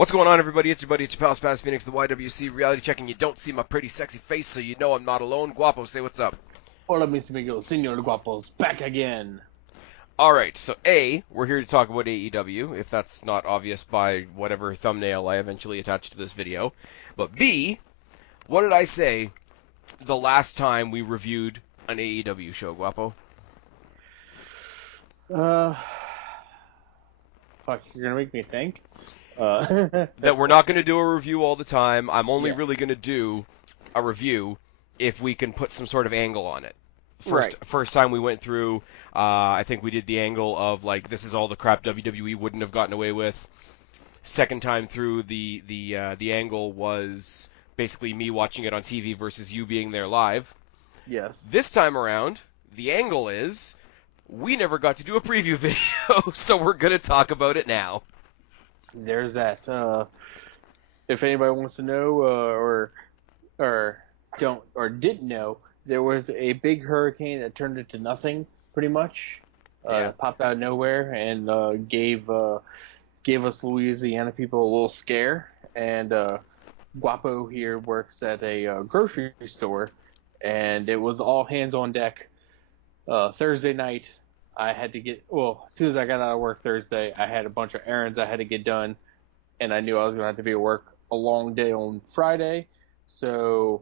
What's going on, everybody? It's your buddy, it's your pal, Spaz Phoenix, the YWC reality check, and you don't see my pretty sexy face, so you know I'm not alone. Guapo, say what's up. Hola, mis amigos, Señor Guapos, back again. Alright, so A, we're here to talk about AEW, if that's not obvious by whatever thumbnail I eventually attach to this video. But B, what did I say the last time we reviewed an AEW show, Guapo? Uh, Fuck, you're gonna make me think. That we're not going to do a review all the time. I'm only Yeah. really going to do a review if we can put some sort of angle on it. Right. First time we went through, I think we did the angle of like this is all the crap WWE wouldn't have gotten away with. Second time through, the angle was basically me watching it on TV versus you being there live. Yes. This time around, the angle is we never got to do a preview video, so we're going to talk about it now. There's that. If anybody wants to know, or don't or didn't know, there was a big hurricane that turned into nothing, pretty much. Yeah. Popped out of nowhere and gave us Louisiana people a little scare. And Guapo here works at a grocery store, and it was all hands on deck. Thursday night, I had to as soon as I got out of work Thursday, I had a bunch of errands I had to get done, and I knew I was going to have to be at work a long day on Friday. So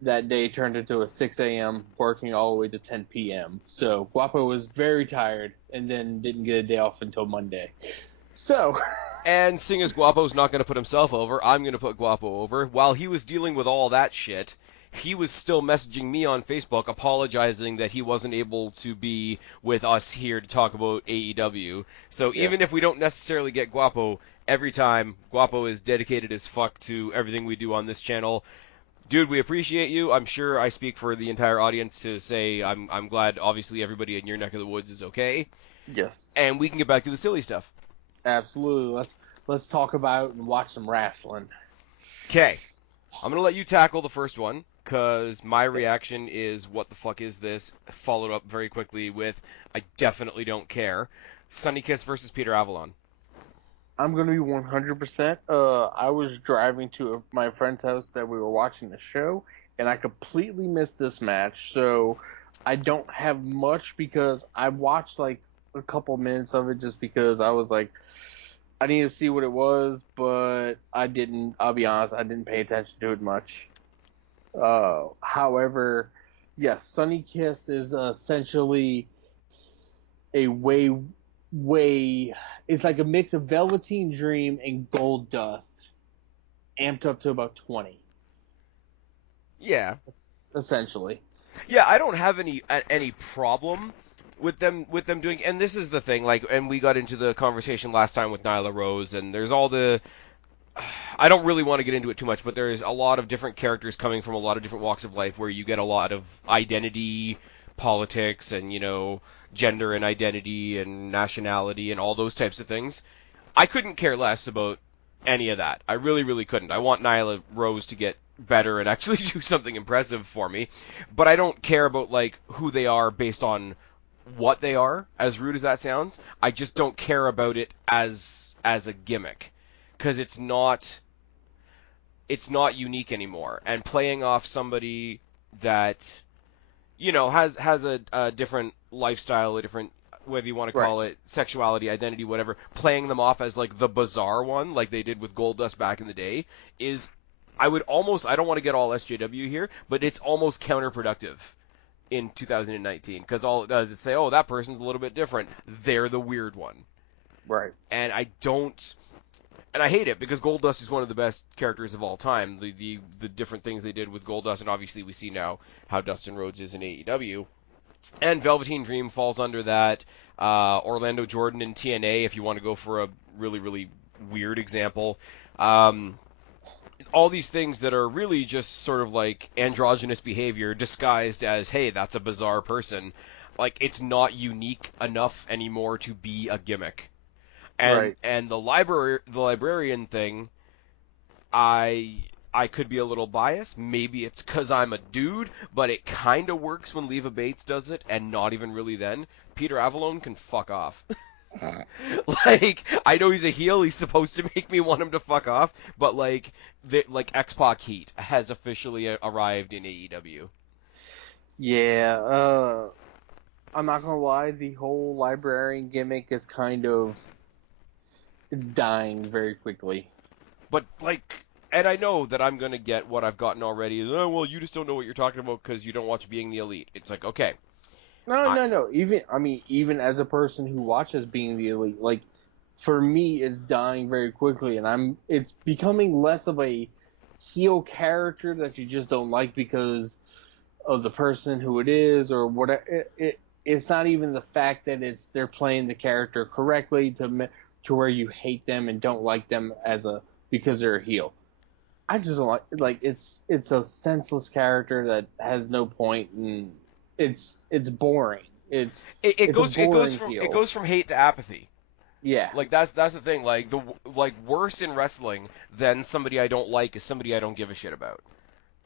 that day turned into a 6 a.m. working all the way to 10 p.m. So Guapo was very tired and then didn't get a day off until Monday. So. And seeing as Guapo's not going to put himself over, I'm going to put Guapo over. While he was dealing with all that shit, he was still messaging me on Facebook apologizing that he wasn't able to be with us here to talk about AEW. So even if we don't necessarily get Guapo every time, Guapo is dedicated as fuck to everything we do on this channel. Dude, we appreciate you. I'm sure I speak for the entire audience to say I'm glad obviously everybody in your neck of the woods is okay. Yes. And we can get back to the silly stuff. Absolutely. Let's talk about and watch some wrestling. Okay. I'm going to let you tackle the first one, because my reaction is, what the fuck is this? Followed up very quickly with, I definitely don't care. Sunny Kiss versus Peter Avalon. I'm going to be 100%. I was driving to my friend's house that we were watching the show, and I completely missed this match. So I don't have much because I watched like a couple minutes of it just because I was like, I need to see what it was, but I didn't. I'll be honest, I didn't pay attention to it much. However, yes, Sunny Kiss is essentially a way. It's like a mix of Velveteen Dream and Gold Dust, amped up to about 20. Yeah. Essentially. Yeah, I don't have any problem with them doing, and this is the thing, like, and we got into the conversation last time with Nyla Rose, and there's all the, I don't really want to get into it too much, but there's a lot of different characters coming from a lot of different walks of life where you get a lot of identity politics and, you know, gender and identity and nationality and all those types of things. I couldn't care less about any of that. I really, really couldn't. I want Nyla Rose to get better and actually do something impressive for me, but I don't care about, like, who they are based on what they are, as rude as that sounds. I just don't care about it as a gimmick, because it's not unique anymore. And playing off somebody that, you know, has a different lifestyle, a different, whether you want to call it sexuality, identity, whatever, playing them off as like the bizarre one, like they did with Goldust back in the day, is, I don't want to get all SJW here, but it's almost counterproductive in 2019, because all it does is say, oh, that person's a little bit different. They're the weird one. Right. And I hate it, because Goldust is one of the best characters of all time. The different things they did with Goldust, and obviously we see now how Dustin Rhodes is in AEW. And Velveteen Dream falls under that. Orlando Jordan in TNA, if you want to go for a really, really weird example. All these things that are really just sort of like androgynous behavior disguised as, hey, that's a bizarre person. Like, it's not unique enough anymore to be a gimmick. And the librarian thing, I could be a little biased. Maybe it's because I'm a dude, but it kind of works when Leva Bates does it, and not even really then. Peter Avalon can fuck off. Like, I know he's a heel. He's supposed to make me want him to fuck off, but like X-Pac heat has officially arrived in AEW. Yeah, I'm not gonna lie, the whole librarian gimmick is it's dying very quickly. But and I know that I'm gonna get what I've gotten already. Oh, well, you just don't know what you're talking about because you don't watch Being the Elite. It's like, okay, No, I, no, no. Even as a person who watches Being the Elite, like for me, it's dying very quickly, and it's becoming less of a heel character that you just don't like because of the person who it is or whatever. It's not even the fact that they're playing the character correctly to where you hate them and don't like them because they're a heel. I just don't like it's a senseless character that has no point and it's boring. it It's a goes boring it heel. goes from hate to apathy. Yeah, Like that's the thing. Like worse in wrestling than somebody I don't like is somebody I don't give a shit about.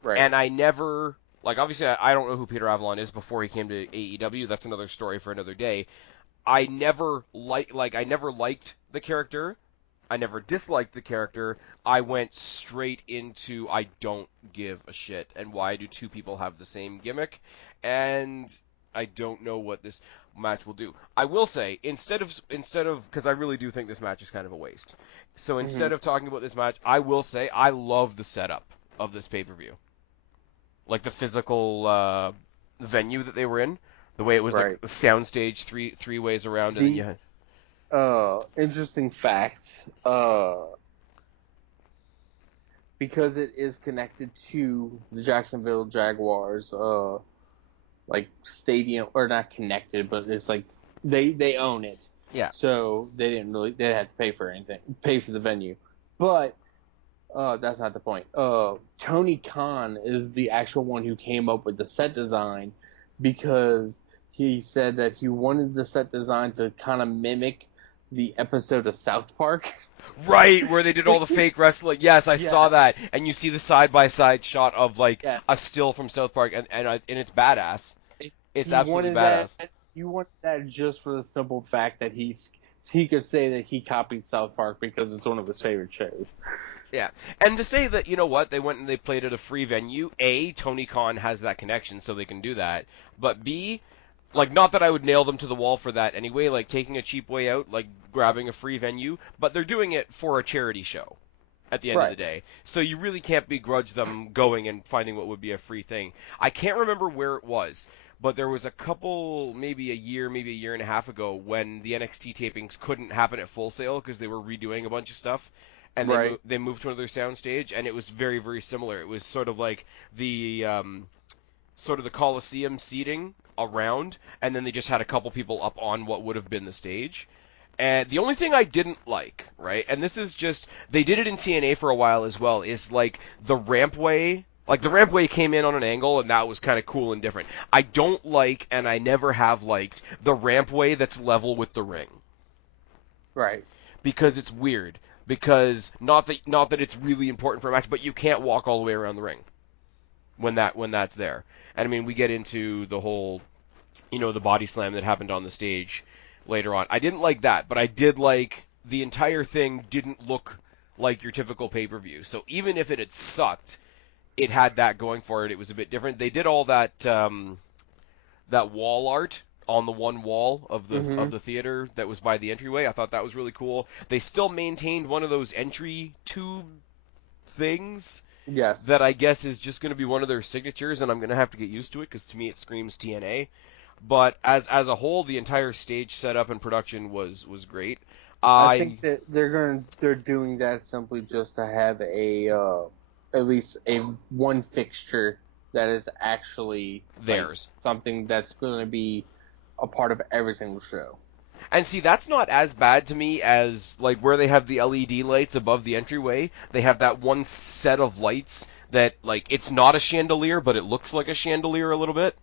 right. And I never obviously I don't know who Peter Avalon is before he came to AEW. That's another story for another day. I never liked the character. I never disliked the character. I went straight into I don't give a shit. And why do two people have the same gimmick? And I don't know what this match will do. I will say instead of because I really do think this match is kind of a waste. So Hmm. instead of talking about this match, I will say I love the setup of this pay-per-view. Like the physical venue that they were in, the way it was like Right. a soundstage three ways around, and then The you had interesting fact, because it is connected to the Jacksonville Jaguars, like stadium or not connected, but it's like they own it, yeah. so they didn't have to pay for the venue, but that's not the point. Tony Khan is the actual one who came up with the set design because he said that he wanted the set design to kind of mimic the episode of South Park. Right, where they did all the fake wrestling. Yes, I Yeah, saw that. And you see the side by side shot of like yeah. a still from South Park, and it's badass. It's He absolutely wanted that. badass. He wanted that just for the simple fact that he could say that he copied South Park because it's one of his favorite shows. Yeah, and to say that, you know what, they went and they played at a free venue. A, Tony Khan has that connection, so they can do that. But B, like, not that I would nail them to the wall for that anyway, like taking a cheap way out, like grabbing a free venue, but they're doing it for a charity show at the end of the Right. day. So you really can't begrudge them going and finding what would be a free thing. I can't remember where it was, but there was a couple, maybe a year and a half ago, when the NXT tapings couldn't happen at Full Sail because they were redoing a bunch of stuff. And Right. they moved to another soundstage, and it was very, very similar. It was sort of like the sort of the Coliseum seating around, and then they just had a couple people up on what would have been the stage. And the only thing I didn't like, right, and this is just, they did it in TNA for a while as well, is like the rampway. Like the rampway came in on an angle, and that was kind of cool and different. I don't like, and I never have liked, the rampway that's level with the ring Right. because it's weird. Because not that it's really important for a match, but you can't walk all the way around the ring when that's there. And I mean, we get into the whole, the body slam that happened on the stage later on. I didn't like that, but I did like the entire thing didn't look like your typical pay-per-view. So even if it had sucked, it had that going for it. It was a bit different. They did all that wall art on the one wall of Mm-hmm. the theater that was by the entryway. I thought that was really cool. They still maintained one of those entry tube things that Yes. I guess is just going to be one of their signatures, and I'm going to have to get used to it because to me it screams TNA. But as a whole, the entire stage setup and production was great. I I think that they're doing that simply just to have at least a one fixture that is actually like theirs. something that's going to be a part of every single show. And see, that's not as bad to me as like where they have the LED lights above the entryway. They have that one set of lights that like it's not a chandelier, but it looks like a chandelier a little bit.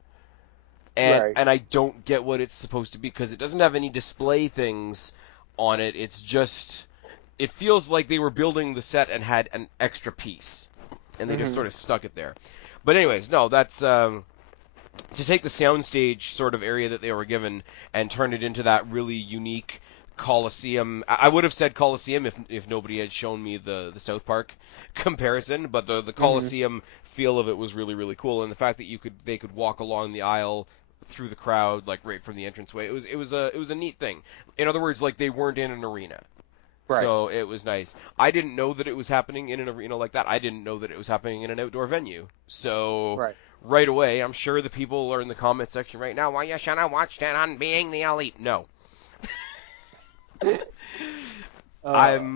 And Right. and I don't get what it's supposed to be because it doesn't have any display things on it. It's just it feels like they were building the set and had an extra piece, and they just Mm-hmm. sort of stuck it there. But anyways, no, that's to take the soundstage sort of area that they were given and turn it into that really unique Coliseum. I would have said Coliseum if nobody had shown me the South Park comparison, but the Hmm. Coliseum feel of it was really really cool, and the fact that they could walk along the aisle through the crowd like right from the entranceway. It was a neat thing. In other words, like they weren't in an arena. Right. So it was nice. I didn't know that it was happening in an arena like that. I didn't know that it was happening in an outdoor venue. So Right. right away, I'm sure the people are in the comment section right now. Why you should have watched it on Being the Elite? No, Uh, I'm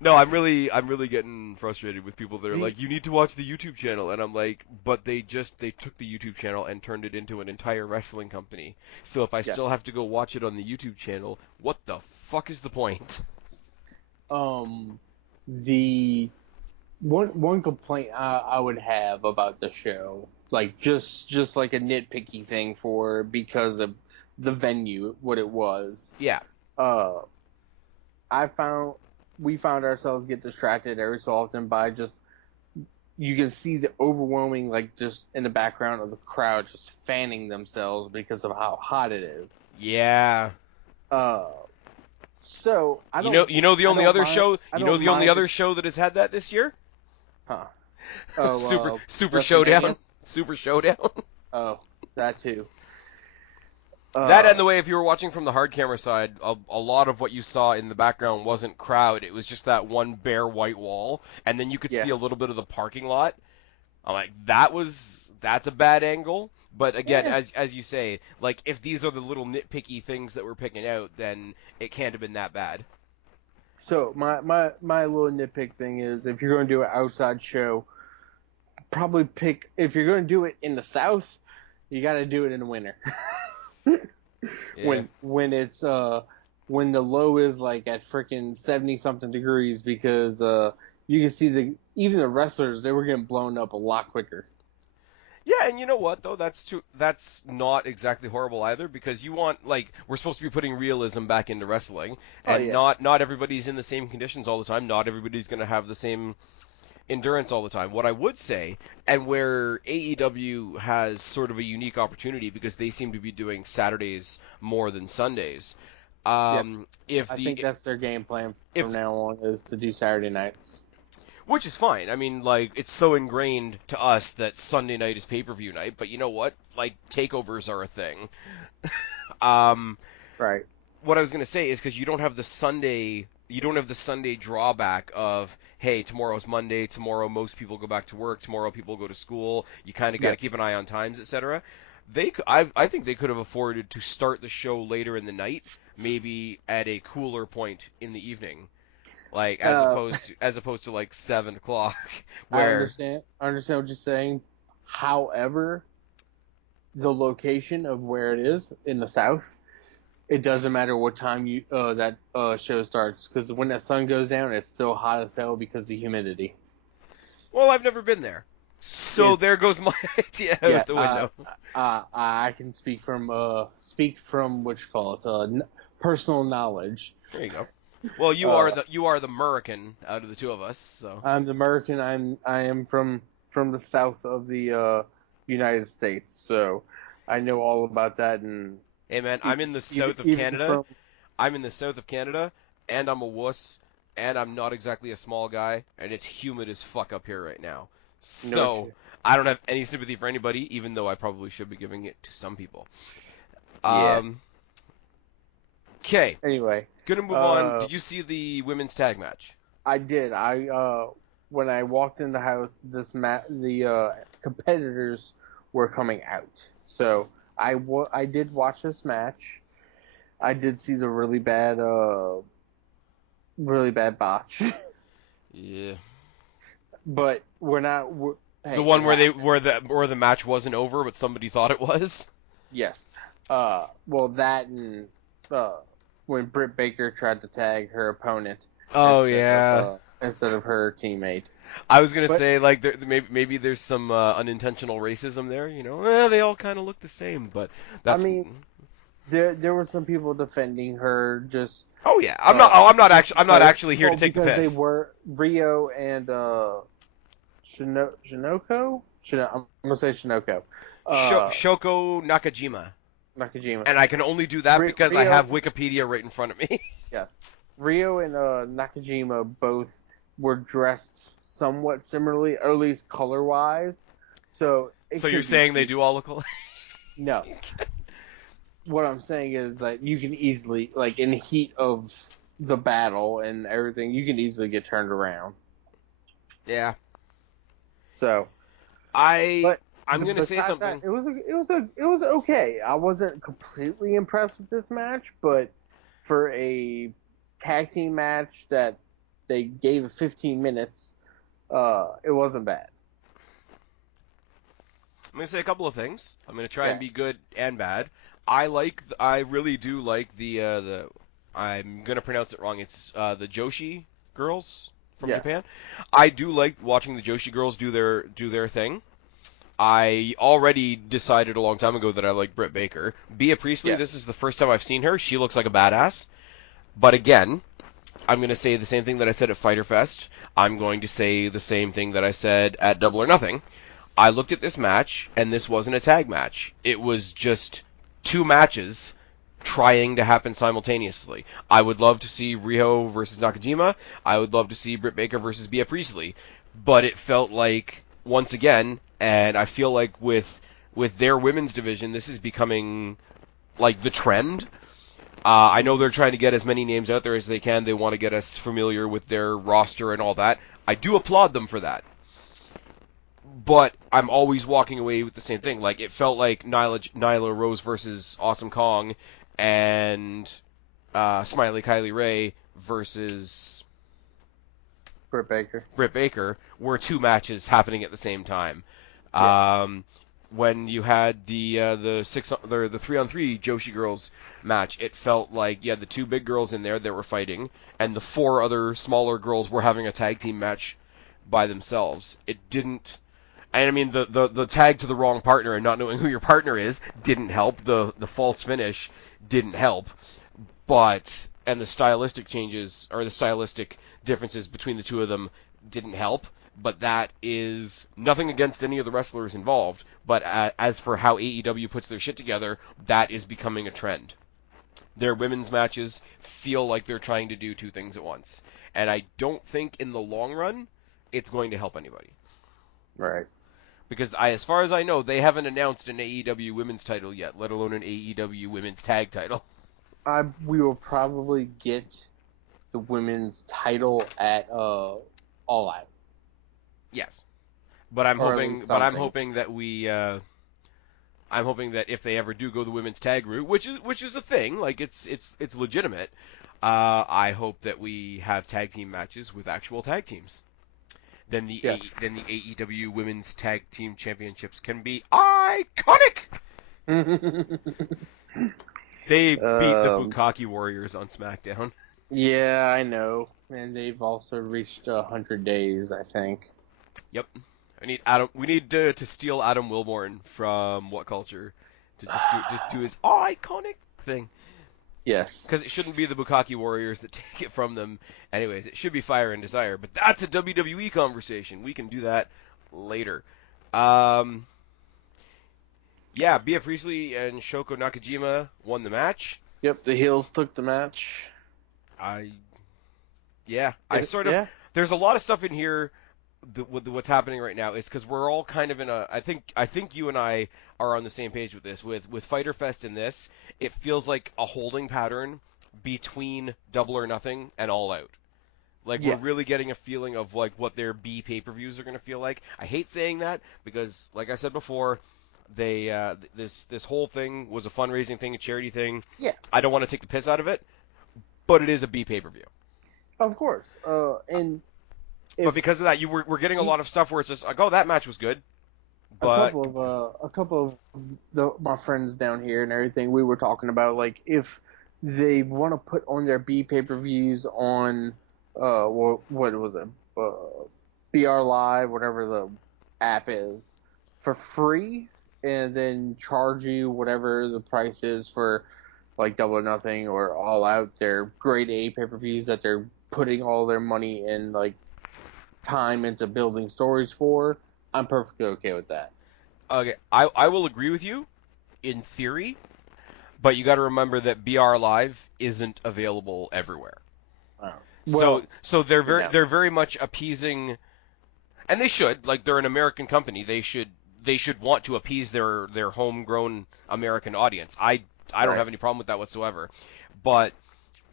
no, I'm really getting frustrated with people that are the like, you need to watch the YouTube channel, and I'm like, but they took the YouTube channel and turned it into an entire wrestling company. So if I Yes. still have to go watch it on the YouTube channel, what the fuck is the point? Um, the one complaint I would have about the show, like just like a nitpicky thing for because of the venue, what it was. Yeah, Uh, I found we found ourselves get distracted every so often by just you can see the overwhelming like just in the background of the crowd just fanning themselves because of how hot it is. yeah. Uh, so You know the only other show, I you know don't the only mind the other show that has had that this year? huh. Oh, Super Showdown. WrestleMania. Super Showdown. Oh, that too. That and Uh, the way if you were watching from the hard camera side, a lot of what you saw in the background wasn't crowd. It was just that one bare white wall, and then you could yeah, see a little bit of the parking lot. I'm like, that's a bad angle. But again, yeah. as you say, like if these are the little nitpicky things that we're picking out, then it can't have been that bad. So my little nitpick thing is if you're going to do an outside show, probably pick if you're going to do it in the South, you got to do it in the winter. Yeah. When when the low is like at freaking 70 something degrees because you can see the even the wrestlers they were getting blown up a lot quicker. Yeah, and you know what though? That's not exactly horrible either because you want like we're supposed to be putting realism back into wrestling Oh and yeah. not everybody's in the same conditions all the time. Not everybody's going to have the same endurance all the time. What I would say and where AEW has sort of a unique opportunity because they seem to be doing Saturdays more than Sundays. Yes. If I think the that's their game plan from if now on is to do Saturday nights. Which is fine. I mean, like, it's so ingrained to us that Sunday night is pay-per-view night, but you know what? Like, takeovers are a thing. Um, Right. what I was going to say is because you don't have the Sunday drawback of, hey, tomorrow's Monday, tomorrow most people go back to work, tomorrow people go to school, you kind of got to Yes. keep an eye on times, etc. I think they could have afforded to start the show later in the night, maybe at a cooler point in the evening like Uh, as opposed to like 7 o'clock, I where understand. I understand what you're saying. However, the location of where it is in the south, it doesn't matter what time you that show starts because when the sun goes down, it's still hot as hell because of the humidity. well, I've never been there, so It's there goes my idea yeah. out the window. I can speak from what you call it personal knowledge. There you go. Well, Uh, you are the American out of the two of us, so I'm the American. I am from the south of the United States, so I know all about that and. hey man, I'm in the Even south of even Canada. from I'm in the south of Canada, and I'm a wuss, and I'm not exactly a small guy, and it's humid as fuck up here right now. no So shit. I don't have any sympathy for anybody, even though I probably should be giving it to some people. Yeah. Um, okay, Anyway, gonna move on. uh, Did you see the women's tag match? I did. I when I walked in the house, the competitors were coming out. So I did watch this match. I did see the really bad botch, Yeah. but we're not. We're, The hey, one it happened. where the match wasn't over, but somebody thought it was. Yes. Well, that and uh, when Britt Baker tried to tag her opponent Oh yeah. instead of her teammate. I was gonna But say like maybe there's some unintentional racism there. You know, they all kind of look the same, but I that's. mean, there were some people defending her just Oh yeah. I'm not because actually here to take the because they piss. were Rio and Shinoko. I'm gonna say Shinoko. Shoko Nakajima, Nakajima. and I can only do that because I Rio have Wikipedia right in front of me. yes, Rio and Nakajima both were dressed somewhat similarly, or at least color wise. So So it you're could be saying they cheap. do all look alike? No, what I'm saying is that you can easily, like in the heat of the battle and everything, you can easily get turned around. Yeah. So, I but I'm gonna say besides that, something. it was okay. I wasn't completely impressed with this match, but for a tag team match that they gave 15 minutes, it wasn't bad. I'm gonna say a couple of things. I'm gonna try and Okay. be good and bad. I really do like the. I'm gonna pronounce it wrong. It's the Joshi girls from Japan. Yes. I do like watching the Joshi girls do their thing. I already decided a long time ago that I like Britt Baker. Bea Priestley, this Yes. is the first time I've seen her. She looks like a badass. But again, I'm going to say the same thing that I said at Fighter Fest. I'm going to say the same thing that I said at Double or Nothing. I looked at this match, and this wasn't a tag match. It was just two matches trying to happen simultaneously. I would love to see Riho versus Nakajima. I would love to see Britt Baker versus Bea Priestley. But it felt like, once again, and I feel like with their women's division, this is becoming like the trend. I know they're trying to get as many names out there as they can. They want to get us familiar with their roster and all that. I do applaud them for that. But I'm always walking away with the same thing. Like, it felt like Nyla Rose versus Awesome Kong and Smiley Kylie Ray versus Britt Baker. Britt Baker were two matches happening at the same time. Yeah. Um, when you had the 3-on-3 Joshi girls match, it felt like you had the two big girls in there that were fighting, and the four other smaller girls were having a tag team match by themselves. It didn't. And I mean, the tag to the wrong partner and not knowing who your partner is didn't help. The false finish didn't help. And the stylistic changes or the stylistic differences between the two of them didn't help. But that is nothing against any of the wrestlers involved. But as for how AEW puts their shit together, that is becoming a trend. Their women's matches feel like they're trying to do two things at once. And I don't think in the long run it's going to help anybody. Right. Because as far as I know, they haven't announced an AEW women's title yet, let alone an AEW women's tag title. We will probably get the women's title at All Out, Yes, but I'm or at hoping, least but I'm something. hoping that I'm hoping that if they ever do go the women's tag route, which is a thing, like it's legitimate. I hope that we have tag team matches with actual tag teams. Yes. Then the AEW Women's Tag Team Championships can be iconic. They beat the um, Bukkake Warriors on SmackDown. yeah, I know, and they've also reached 100 days, I think. Yep. I need Adam. We need to steal Adam Wilborn from What Culture to just do his iconic thing. Yes. Because it shouldn't be the Bukkake Warriors that take it from them. Anyways, it should be Fire and Desire. But that's a WWE conversation. We can do that later. Um, yeah, Bea Priestley and Shoko Nakajima won the match. Yep, the heels took the match. I Yeah, I sort of. Yeah. There's a lot of stuff in here. With what's happening right now is because we're all kind of in a. I think you and I are on the same page with this. With Fighter Fest and this, it feels like a holding pattern between Double or Nothing and All Out. Like we're Yeah. really getting a feeling of like what their B pay-per-views are going to feel like. I hate saying that because, like I said before, this whole thing was a fundraising thing, a charity thing. Yeah. I don't want to take the piss out of it, but it is a B pay-per-view. Of course. And But if because of that, we're getting a lot of stuff where it's just like, oh, that match was good, but a couple of my friends down here and everything, we were talking about like if they want to put on their B pay-per-views on what was it, BR Live, whatever the app is, for free, and then charge you whatever the price is for like Double or Nothing or All Out, their grade A pay-per-views that they're putting all their money and like time into building stories for. I'm perfectly okay with that. okay, I will agree with you in theory. But you got to remember that BR Live isn't available everywhere. Oh. So Well, so you know, they're very much appeasing, and they should, like, they're an American company. They should want to appease their homegrown American audience. I don't right. have any problem with that whatsoever. But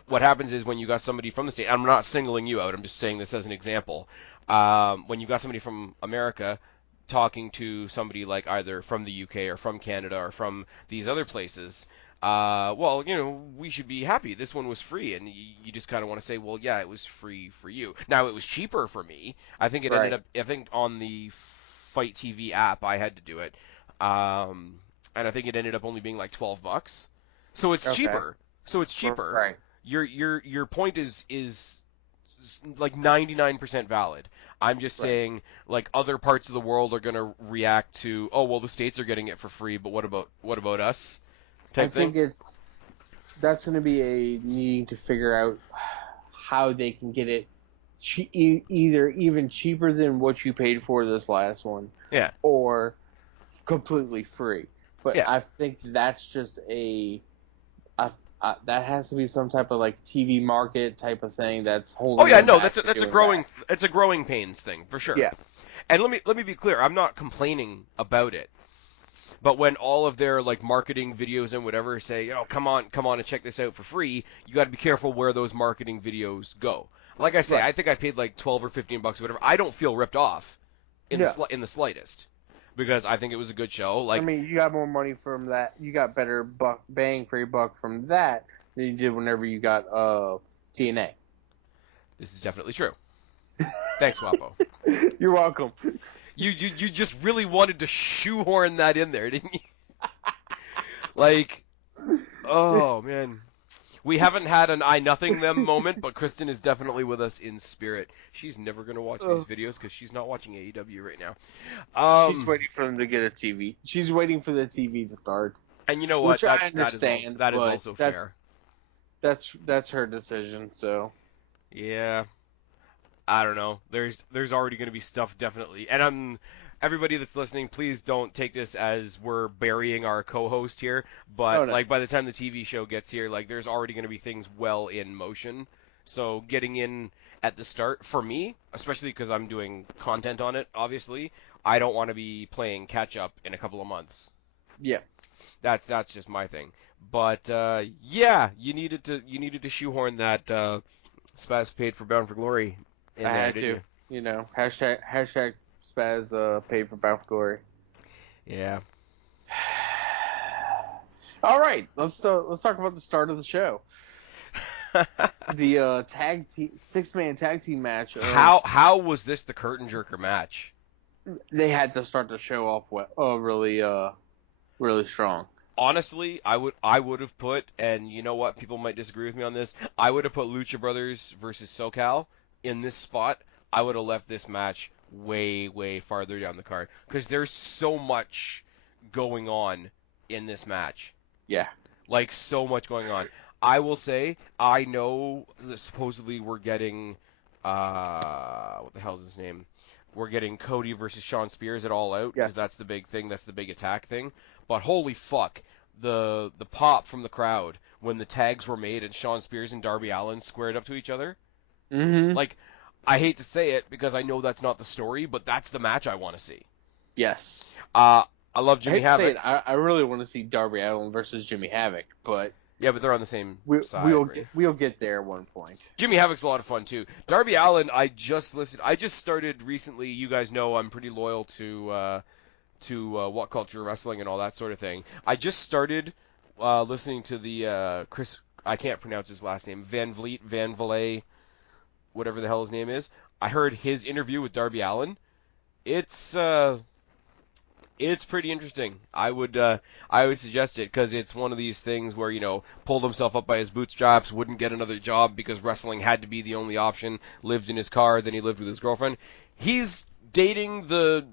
what happens is when you got somebody from the state, I'm not singling you out. I'm just saying this as an example. When you got somebody from America talking to somebody like either from the UK or from Canada or from these other places, well, we should be happy. This one was free, and you just kind of want to say, well, yeah, it was free for you. Now it was cheaper for me. I think it ended Right. up. I think on the Fight TV app, I had to do it, um, and I think it ended up only being like $12. So it's Okay. cheaper. So it's cheaper. Right. Your point is like 99% valid. I'm just Right. saying, like, other parts of the world are going to react to, oh, well, the states are getting it for free, but what about us, I type thing. think that's going to be a needing to figure out how they can get it either even cheaper than what you paid for this last one, Yeah, or completely free. But yeah. I think that's just that has to be some type of like TV market type of thing that's Oh holding yeah, them no, that's back a, for that's a doing that. growing pains thing for sure. Yeah. And let me be clear, I'm not complaining about it. But when all of their like marketing videos and whatever say, come on and check this out for free, you got to be careful where those marketing videos go. Like I say, Right. I think I paid like 12 or 15 bucks or whatever. I don't feel ripped off Yeah. in the slightest because I think it was a good show. I Like, mean, you got more money from that. You got better bang for your buck from that than you did whenever you got TNA. this is definitely true. Thanks, Wapo. You're welcome. You just really wanted to shoehorn that in there, didn't you? Like, oh man. We haven't had an I nothing them moment, but Kristen is definitely with us in spirit. She's never gonna watch these videos because she's not watching AEW right now. She's Um, waiting for them to get a TV. She's waiting for the TV to start, and you know what? which I That is also understand, that is but also fair. that's her decision. So Yeah, I don't know. There's already gonna be stuff definitely, and everybody that's listening, please don't take this as we're burying our co-host here. oh But no, like by the time the TV show gets here, like there's already gonna be things well in motion. So getting in at the start for me, especially because I'm doing content on it, obviously, I don't want to be playing catch up in a couple of months. yeah, That's just my thing. But yeah, you needed to shoehorn that Spaz paid for Bound for Glory I in there, had didn't to. you? Hashtag Spaz paid for Bound for Glory. Yeah. All right, let's talk about the start of the show. The six-man tag team match. How was this the curtain jerker match? They had to start the show off really strong. Honestly, I would have put, and you know what, people might disagree with me on this. I would have put Lucha Brothers versus SoCal in this spot. I would have left this match way farther down the card because there's so much going on in this match. Yeah. Like, so much going on. I will say, I know that supposedly we're getting, what the hell's his name? We're getting Cody versus Sean Spears at All Out because Yes. that's the big thing, that's the big attack thing. But holy fuck, the pop from the crowd when the tags were made and Sean Spears and Darby Allin squared up to each other. Mm-hmm. Like, I hate to say it because I know that's not the story, but that's the match I want to see. Yes. Uh, I love I Jimmy hate to say Havoc. it. I really want to see Darby Allin versus Jimmy Havoc, but Yeah, but they're on the same side, we'll right? we'll get there at one point. Jimmy Havoc's a lot of fun too. Darby Allin, I just listened. I just started recently. You guys know I'm pretty loyal to What Culture Wrestling and all that sort of thing. I just started listening to the Chris. I can't pronounce his last name. Van Vliet, whatever the hell his name is. I heard his interview with Darby Allin. It's it's pretty interesting. I would suggest it because it's one of these things where pulled himself up by his bootstraps, wouldn't get another job because wrestling had to be the only option. Lived in his car, then he lived with his girlfriend. He's dating the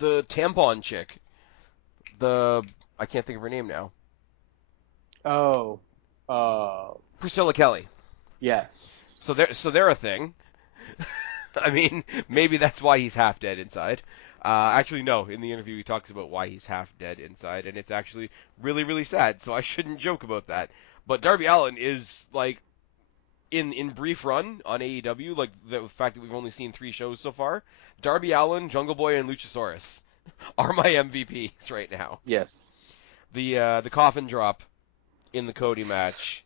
tampon chick. The I can't think of her name now. Oh, Priscilla Kelly. yes. So they're a thing. I mean, maybe that's why he's half dead inside. Actually, no. In the interview, he talks about why he's half dead inside, and it's actually really, really sad. So I shouldn't joke about that. But Darby Allin is like in brief run on AEW, like the fact that we've only seen 3 shows so far. Darby Allin, Jungle Boy, and Luchasaurus are my MVPs right now. Yes. The coffin drop in the Cody match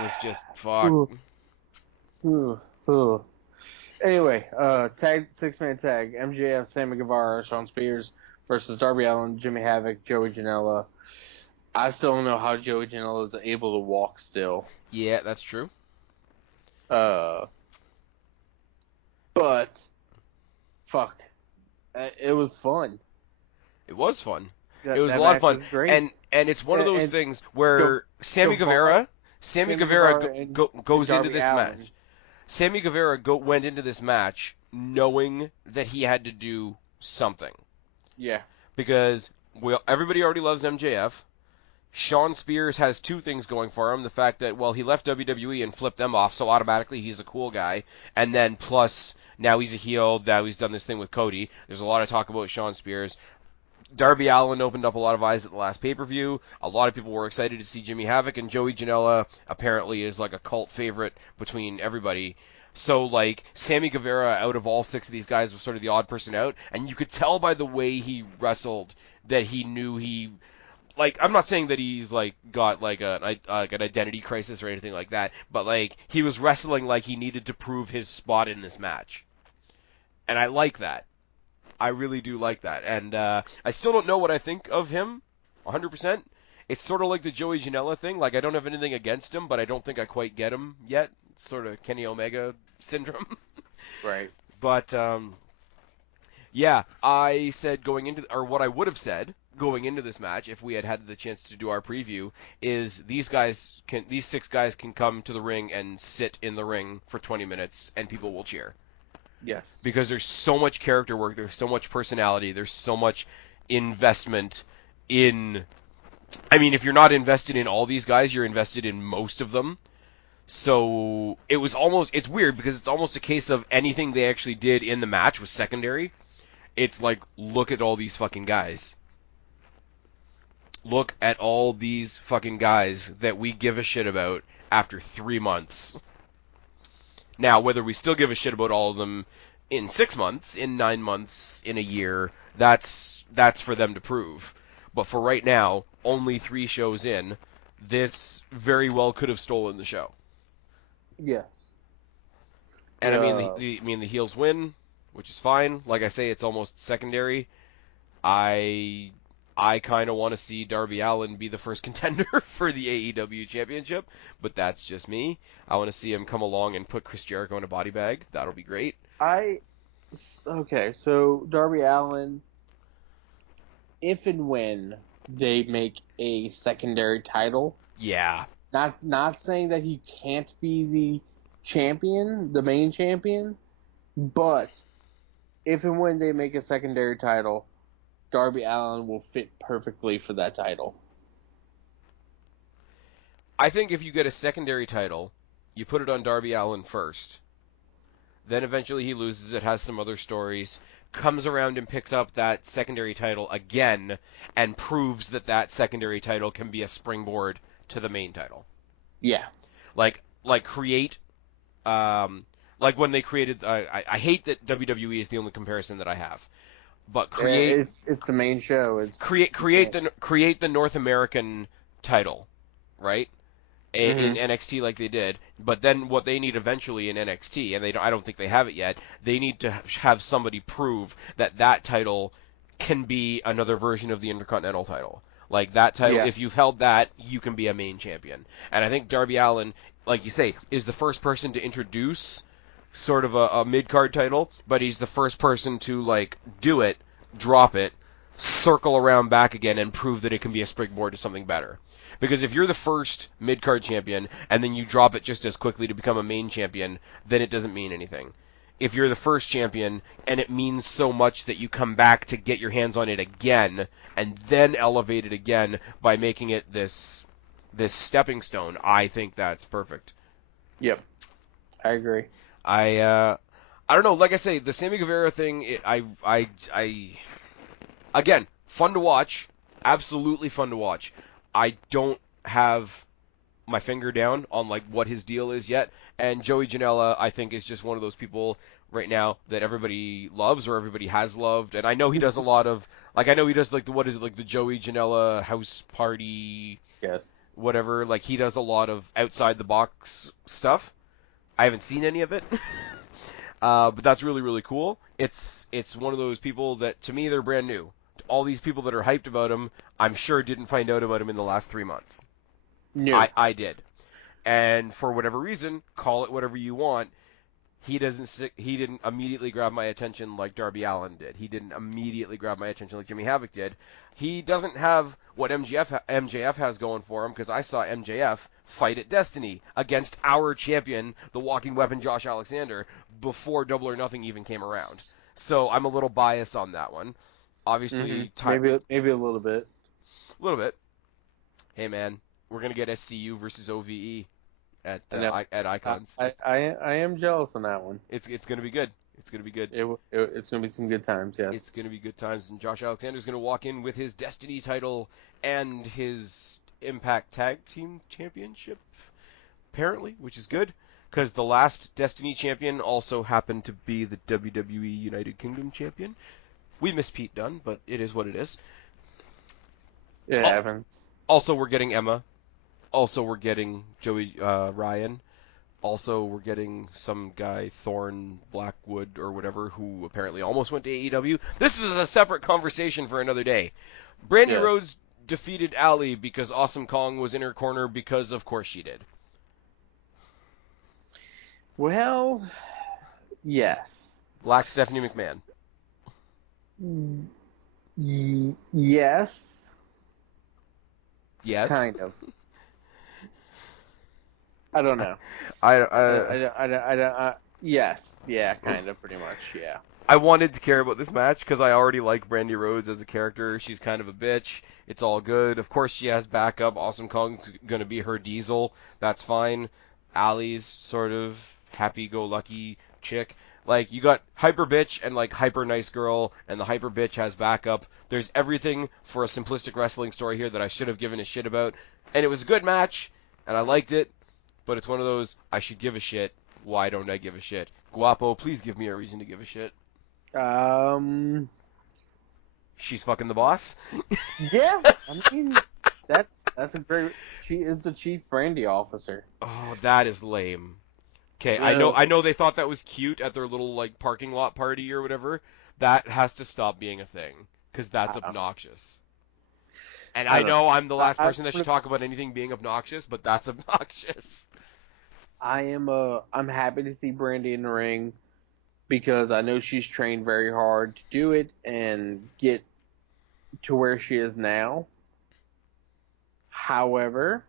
was just fuck. Ooh, ooh, ooh. Anyway, tag 6-man tag: MJF, Sammy Guevara, Shawn Spears versus Darby Allin, Jimmy Havoc, Joey Janela. I still don't know how Joey Janela is able to walk still. Yeah, that's true. Uh, but fuck, it was fun. It was fun. That, It was that a lot of match fun, was great. and it's one of those And things where Sammy Guevara, Guevara and goes into Darby this Allin. match. Sammy Guevara went into this match knowing that he had to do something Yeah, because everybody already loves MJF. Shawn Spears has 2 things going for him. The fact that, well, he left WWE and flipped them off, so automatically he's a cool guy. And then plus, now he's a heel, now he's done this thing with Cody. There's a lot of talk about Shawn Spears. Darby Allin opened up a lot of eyes at the last pay-per-view. A lot of people were excited to see Jimmy Havoc, and Joey Janela apparently is like a cult favorite between everybody. So, like, Sammy Guevara, out of all 6 of these guys, was sort of the odd person out, and you could tell by the way he wrestled that he knew he like I'm not saying that he's like got like an identity crisis or anything like that, but like he was wrestling like he needed to prove his spot in this match, and I like that. I really do like that, and I still don't know what I think of him, 100%. It's sort of like the Joey Janela thing. Like I don't have anything against him, but I don't think I quite get him yet. It's sort of Kenny Omega syndrome. right. But yeah, I said going into, or what I would have said going into this match, if we had had the chance to do our preview, is these 6 guys can come to the ring and sit in the ring for 20 minutes, and people will cheer Yes. because there's so much character work, there's so much personality, there's so much investment in. I mean, if you're not invested in all these guys, you're invested in most of them. So it's weird because it's almost a case of anything they actually did in the match was secondary. It's like, look at all these fucking guys. Look at all these fucking guys that we give a shit about after 3 months. Now, whether we still give a shit about all of them in 6 months, in 9 months, in a year, that's for them to prove. But for right now, only 3 shows in, this very well could have stolen the show. Yes. And I mean the heels win, which is fine. Like I say, it's almost secondary. I kind of want to see Darby Allin be the first contender for the AEW Championship, but that's just me. I want to see him come along and put Chris Jericho in a body bag. That'll be great. Okay, so Darby Allin, if and when they make a secondary title, Yeah. not saying that he can't be the champion, the main champion, but if and when they make a secondary title, Darby Allin will fit perfectly for that title. I think if you get a secondary title, you put it on Darby Allin first. Then eventually he loses it, has some other stories, comes around and picks up that secondary title again, and proves that that secondary title can be a springboard to the main title. Yeah. Like create, like when they created. I hate that WWE is the only comparison that I have, but create. It's the main show. It's create the North American title, right? In NXT like they did, but then what they need eventually in NXT, and I don't think they have it yet, they need to have somebody prove that that title can be another version of the Intercontinental title. Like that title, Yeah. if you've held that, you can be a main champion. And I think Darby Allin, like you say, is the first person to introduce sort of a mid-card title, but he's the first person to like do it, drop it, circle around back again, and prove that it can be a springboard to something better. Because if you're the first mid-card champion and then you drop it just as quickly to become a main champion, then it doesn't mean anything. If you're the first champion and it means so much that you come back to get your hands on it again and then elevate it again by making it this stepping stone, I think that's perfect. Yep. I agree. I I don't know. Like I say, the Sammy Guevara thing, again, fun to watch. Absolutely fun to watch. I don't have my finger down on like what his deal is yet. And Joey Janela, I think, is just one of those people right now that everybody loves or everybody has loved. And I know he does a lot of like I know he does like the what is it like the Joey Janela house party Yes. whatever. Like he does a lot of outside the box stuff. I haven't seen any of it. But that's really really cool. It's one of those people that to me they're brand new. All these people that are hyped about him, I'm sure didn't find out about him in the last 3 months. No. I did. And for whatever reason, call it whatever you want, he didn't immediately grab my attention like Darby Allin did. He didn't immediately grab my attention like Jimmy Havoc did. He doesn't have what MJF has going for him because I saw MJF fight at Destiny against our champion, the Walking Weapon Josh Alexander, before Double or Nothing even came around. So I'm a little biased on that one. Obviously, Maybe a little bit. a little bit. Hey man, we're gonna get SCU versus OVE at Icons. I am jealous on that one. It's gonna be good. It's gonna be good. It's gonna be some good times. Yes. It's gonna be good times, and Josh Alexander's gonna walk in with his Destiny title and his Impact Tag Team Championship, apparently, which is good because the last Destiny champion also happened to be the WWE United Kingdom champion. We miss Pete Dunne, but it is what it is. It happens. Also, we're getting Emma. Also, we're getting Joey Ryan. Also, we're getting some guy, Thorne Blackwood or whatever, who apparently almost went to AEW. This is a separate conversation for another day. Brandy Rhodes defeated Allie because Awesome Kong was in her corner because, of course, she did. Well, yes. Black Stephanie McMahon. Yes. Yes. Kind of. I don't know. Yes. Yeah, kind of, pretty much, yeah. I wanted to care about this match because I already like Brandy Rhodes as a character. She's kind of a bitch. It's all good. Of course, she has backup. Awesome Kong's going to be her Diesel. That's fine. Allie's sort of happy-go-lucky chick. Like, you got hyper bitch and, like, hyper nice girl, and the hyper bitch has backup. There's everything for a simplistic wrestling story here that I should have given a shit about. And it was a good match, and I liked it. But it's one of those, I should give a shit. Why don't I give a shit? Guapo, please give me a reason to give a shit. She's fucking the boss? Yeah, I mean, that's a great... She is the chief brandy officer. Oh, that is lame. Okay, Yeah. I know they thought that was cute at their little, like, parking lot party or whatever. That has to stop being a thing, because that's obnoxious. And I know I'm the last person that should talk about anything being obnoxious, but that's obnoxious. I'm happy to see Brandy in the ring because I know she's trained very hard to do it and get to where she is now. However,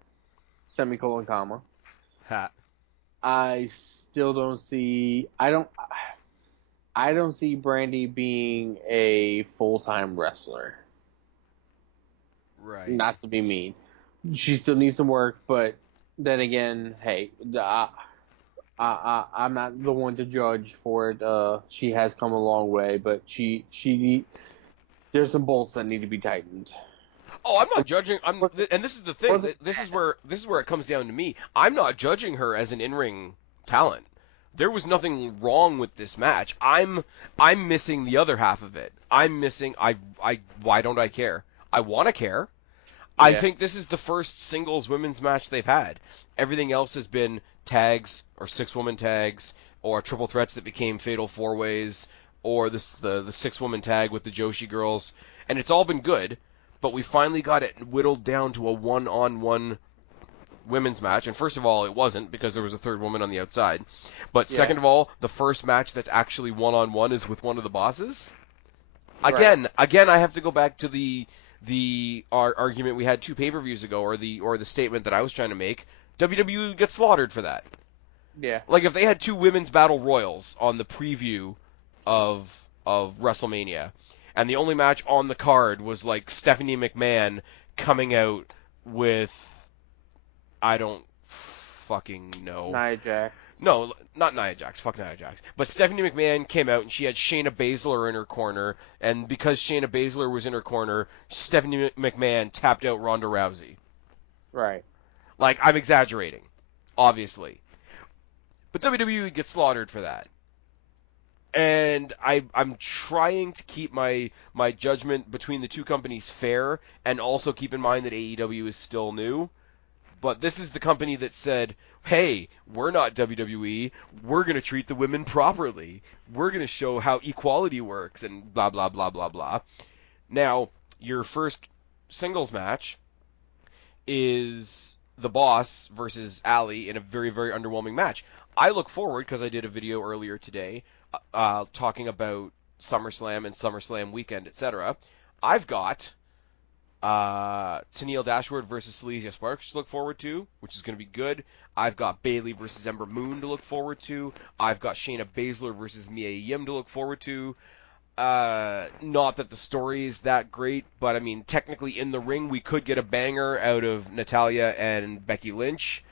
semicolon comma, Ha. I still don't see I don't see Brandy being a full-time wrestler. Right. Not to be mean. She still needs some work, but then again, hey, I'm not the one to judge for it. She has come a long way, but there's some bolts that need to be tightened. Oh, I'm not judging. And this is the thing. This is where it comes down to me. I'm not judging her as an in-ring talent. There was nothing wrong with this match. I'm missing the other half of it. I'm missing. Why don't I care? I want to care. Yeah. I think this is the first singles women's match they've had. Everything else has been tags or 6-woman tags or triple threats that became fatal 4-ways or the 6-woman tag with the Joshi girls, and it's all been good. But we finally got it whittled down to a one-on-one women's match. And first of all, it wasn't because there was a third woman on the outside. But second of all, the first match that's actually one-on-one is with one of the bosses. Again, I have to go back to the argument we had 2 pay-per-views ago, or the statement that I was trying to make. WWE gets slaughtered for that. Yeah. Like if they had 2 women's battle royals on the preview of WrestleMania, and the only match on the card was like Stephanie McMahon coming out with I don't fucking know. Nia Jax. No, not Nia Jax. Fuck Nia Jax. But Stephanie McMahon came out and she had Shayna Baszler in her corner, and because Shayna Baszler was in her corner, Stephanie McMahon tapped out Ronda Rousey. Right. Like, I'm exaggerating, obviously. But WWE gets slaughtered for that. And I'm trying to keep my judgment between the two companies fair, and also keep in mind that AEW is still new. But this is the company that said, hey, we're not WWE. We're going to treat the women properly. We're going to show how equality works and blah, blah, blah, blah, blah. Now, your first singles match is The Boss versus Ali in a very, very underwhelming match. I look forward, because I did a video earlier today talking about SummerSlam and SummerSlam weekend, etc. I've got Tennille Dashwood versus Silesia Sparks to look forward to, which is going to be good. I've got Bayley versus Ember Moon to look forward to. I've got Shayna Baszler versus Mia Yim to look forward to. Not that the story is that great, but I mean, technically in the ring, we could get a banger out of Natalya and Becky Lynch.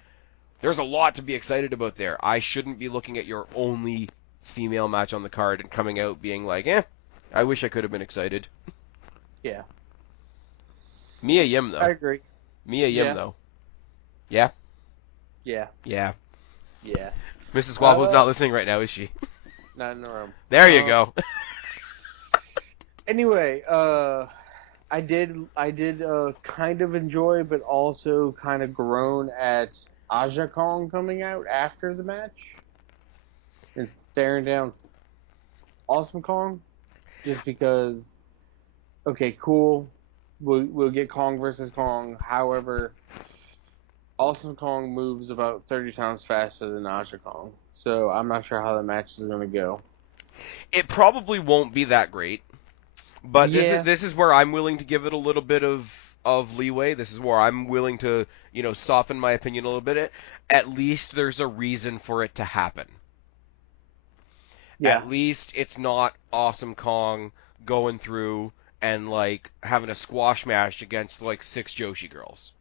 There's a lot to be excited about there. I shouldn't be looking at your only female match on the card and coming out being like, I wish I could have been excited. Yeah. Mia Yim, though. I agree. Mia Yim, though. Yeah? Yeah. Yeah. Yeah. Mrs. Wobble's not listening right now, is she? Not in the room. There you go. Anyway, I did kind of enjoy, but also kind of groan at Aja Kong coming out after the match and staring down Awesome Kong, just because. Okay, cool. We'll get Kong versus Kong. However, Awesome Kong moves about 30 times faster than Aja Kong, so I'm not sure how the match is going to go. It probably won't be that great, but Yeah. this is where I'm willing to give it a little bit of leeway. This is where I'm willing to, soften my opinion a little bit. At least there's a reason for it to happen. Yeah. At least it's not Awesome Kong going through and like having a squash match against like 6 Joshi girls.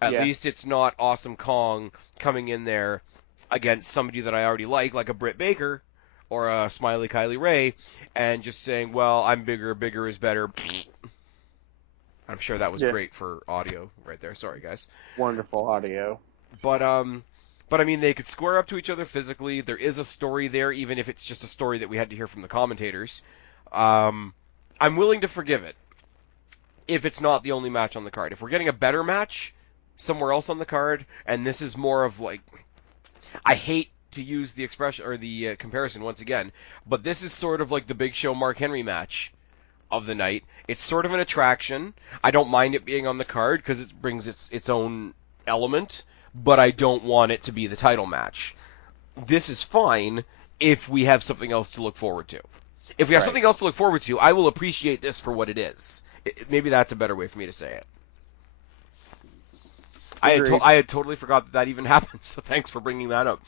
At Yeah. least it's not Awesome Kong coming in there against somebody that I already like a Britt Baker or a Smiley Kylie Ray, and just saying, well, I'm bigger, bigger is better. I'm sure that was great for audio right there. Sorry, guys. Wonderful audio. But I mean, they could square up to each other physically. There is a story there, even if it's just a story that we had to hear from the commentators. I'm willing to forgive it if it's not the only match on the card. If we're getting a better match somewhere else on the card, and this is more of like, I hate to use the expression or the comparison once again, but this is sort of like the Big Show Mark Henry match of the night. It's sort of an attraction. I don't mind it being on the card because it brings its own element, but I don't want it to be the title match. This is fine if we have something else to look forward to. If we have something else to look forward to, I will appreciate this for what it is. Maybe that's a better way for me to say it. I had totally forgot that even happened, so thanks for bringing that up.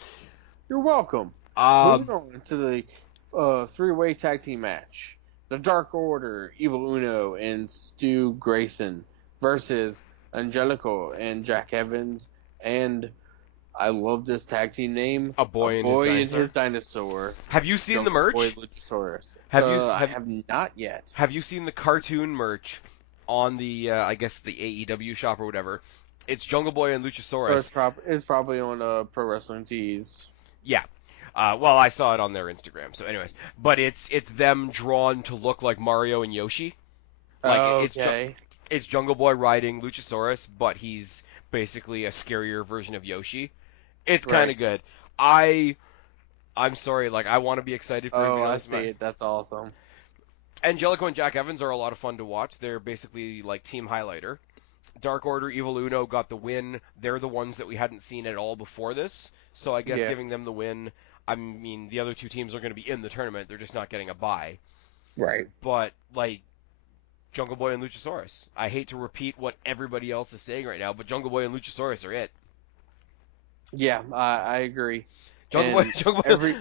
You're welcome. Moving on to the three-way tag team match. The Dark Order, Evil Uno, and Stu Grayson versus Angelico and Jack Evans, and I love this tag team name. A Boy and His Dinosaur. Have you seen the merch? Boy Luchasaurus. I have not yet. Have you seen the cartoon merch on the I guess the AEW shop or whatever? It's Jungle Boy and Luchasaurus. It's probably on Pro Wrestling Tees. Yeah. Well, I saw it on their Instagram. So, anyways, but it's them drawn to look like Mario and Yoshi. Like okay. It's Jungle Boy riding Luchasaurus, but he's basically a scarier version of Yoshi. It's kind of good. I'm sorry, like I want to be excited for everybody else. I see it. That's awesome. Angelico and Jack Evans are a lot of fun to watch. They're basically like team highlighter. Dark Order, Evil Uno got the win. They're the ones that we hadn't seen at all before this, so I guess giving them the win. I mean, the other two teams are going to be in the tournament. They're just not getting a bye. Right. But like Jungle Boy and Luchasaurus. I hate to repeat what everybody else is saying right now, but Jungle Boy and Luchasaurus are it. Yeah, I agree. Jungle Boy.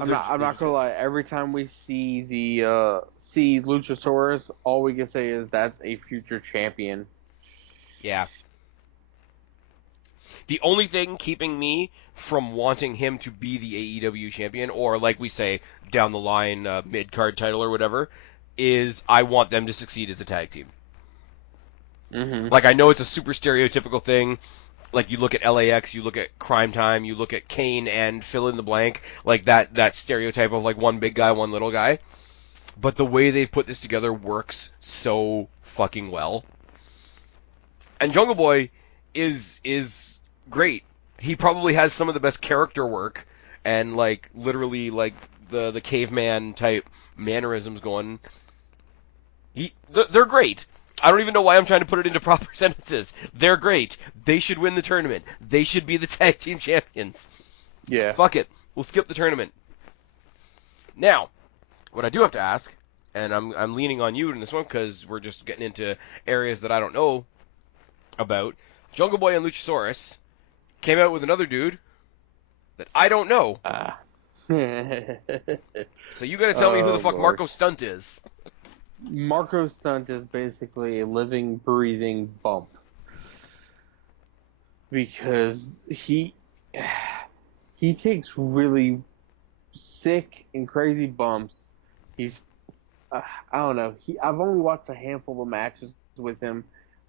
I'm not gonna lie. Every time we see see Luchasaurus, all we can say is that's a future champion. Yeah. The only thing keeping me from wanting him to be the AEW champion, or like we say down the line, mid card title or whatever, is I want them to succeed as a tag team. Mm-hmm. Like I know it's a super stereotypical thing. Like you look at LAX, you look at Crime Time, you look at Kane and fill in the blank, like that stereotype of like one big guy, one little guy. But the way they've put this together works so fucking well. And Jungle Boy is great. He probably has some of the best character work and like literally like the caveman type mannerisms going. They're great. I don't even know why I'm trying to put it into proper sentences. They're great. They should win the tournament. They should be the tag team champions. Yeah. Fuck it. We'll skip the tournament. Now, what I do have to ask, and I'm leaning on you in this one because we're just getting into areas that I don't know about. Jungle Boy and Luchasaurus came out with another dude that I don't know. So you got to tell me who the fuck Lord. Marco Stunt is. Marco Stunt is basically a living, breathing bump. Because he takes really sick and crazy bumps. He's I don't know. I've only watched a handful of matches with him.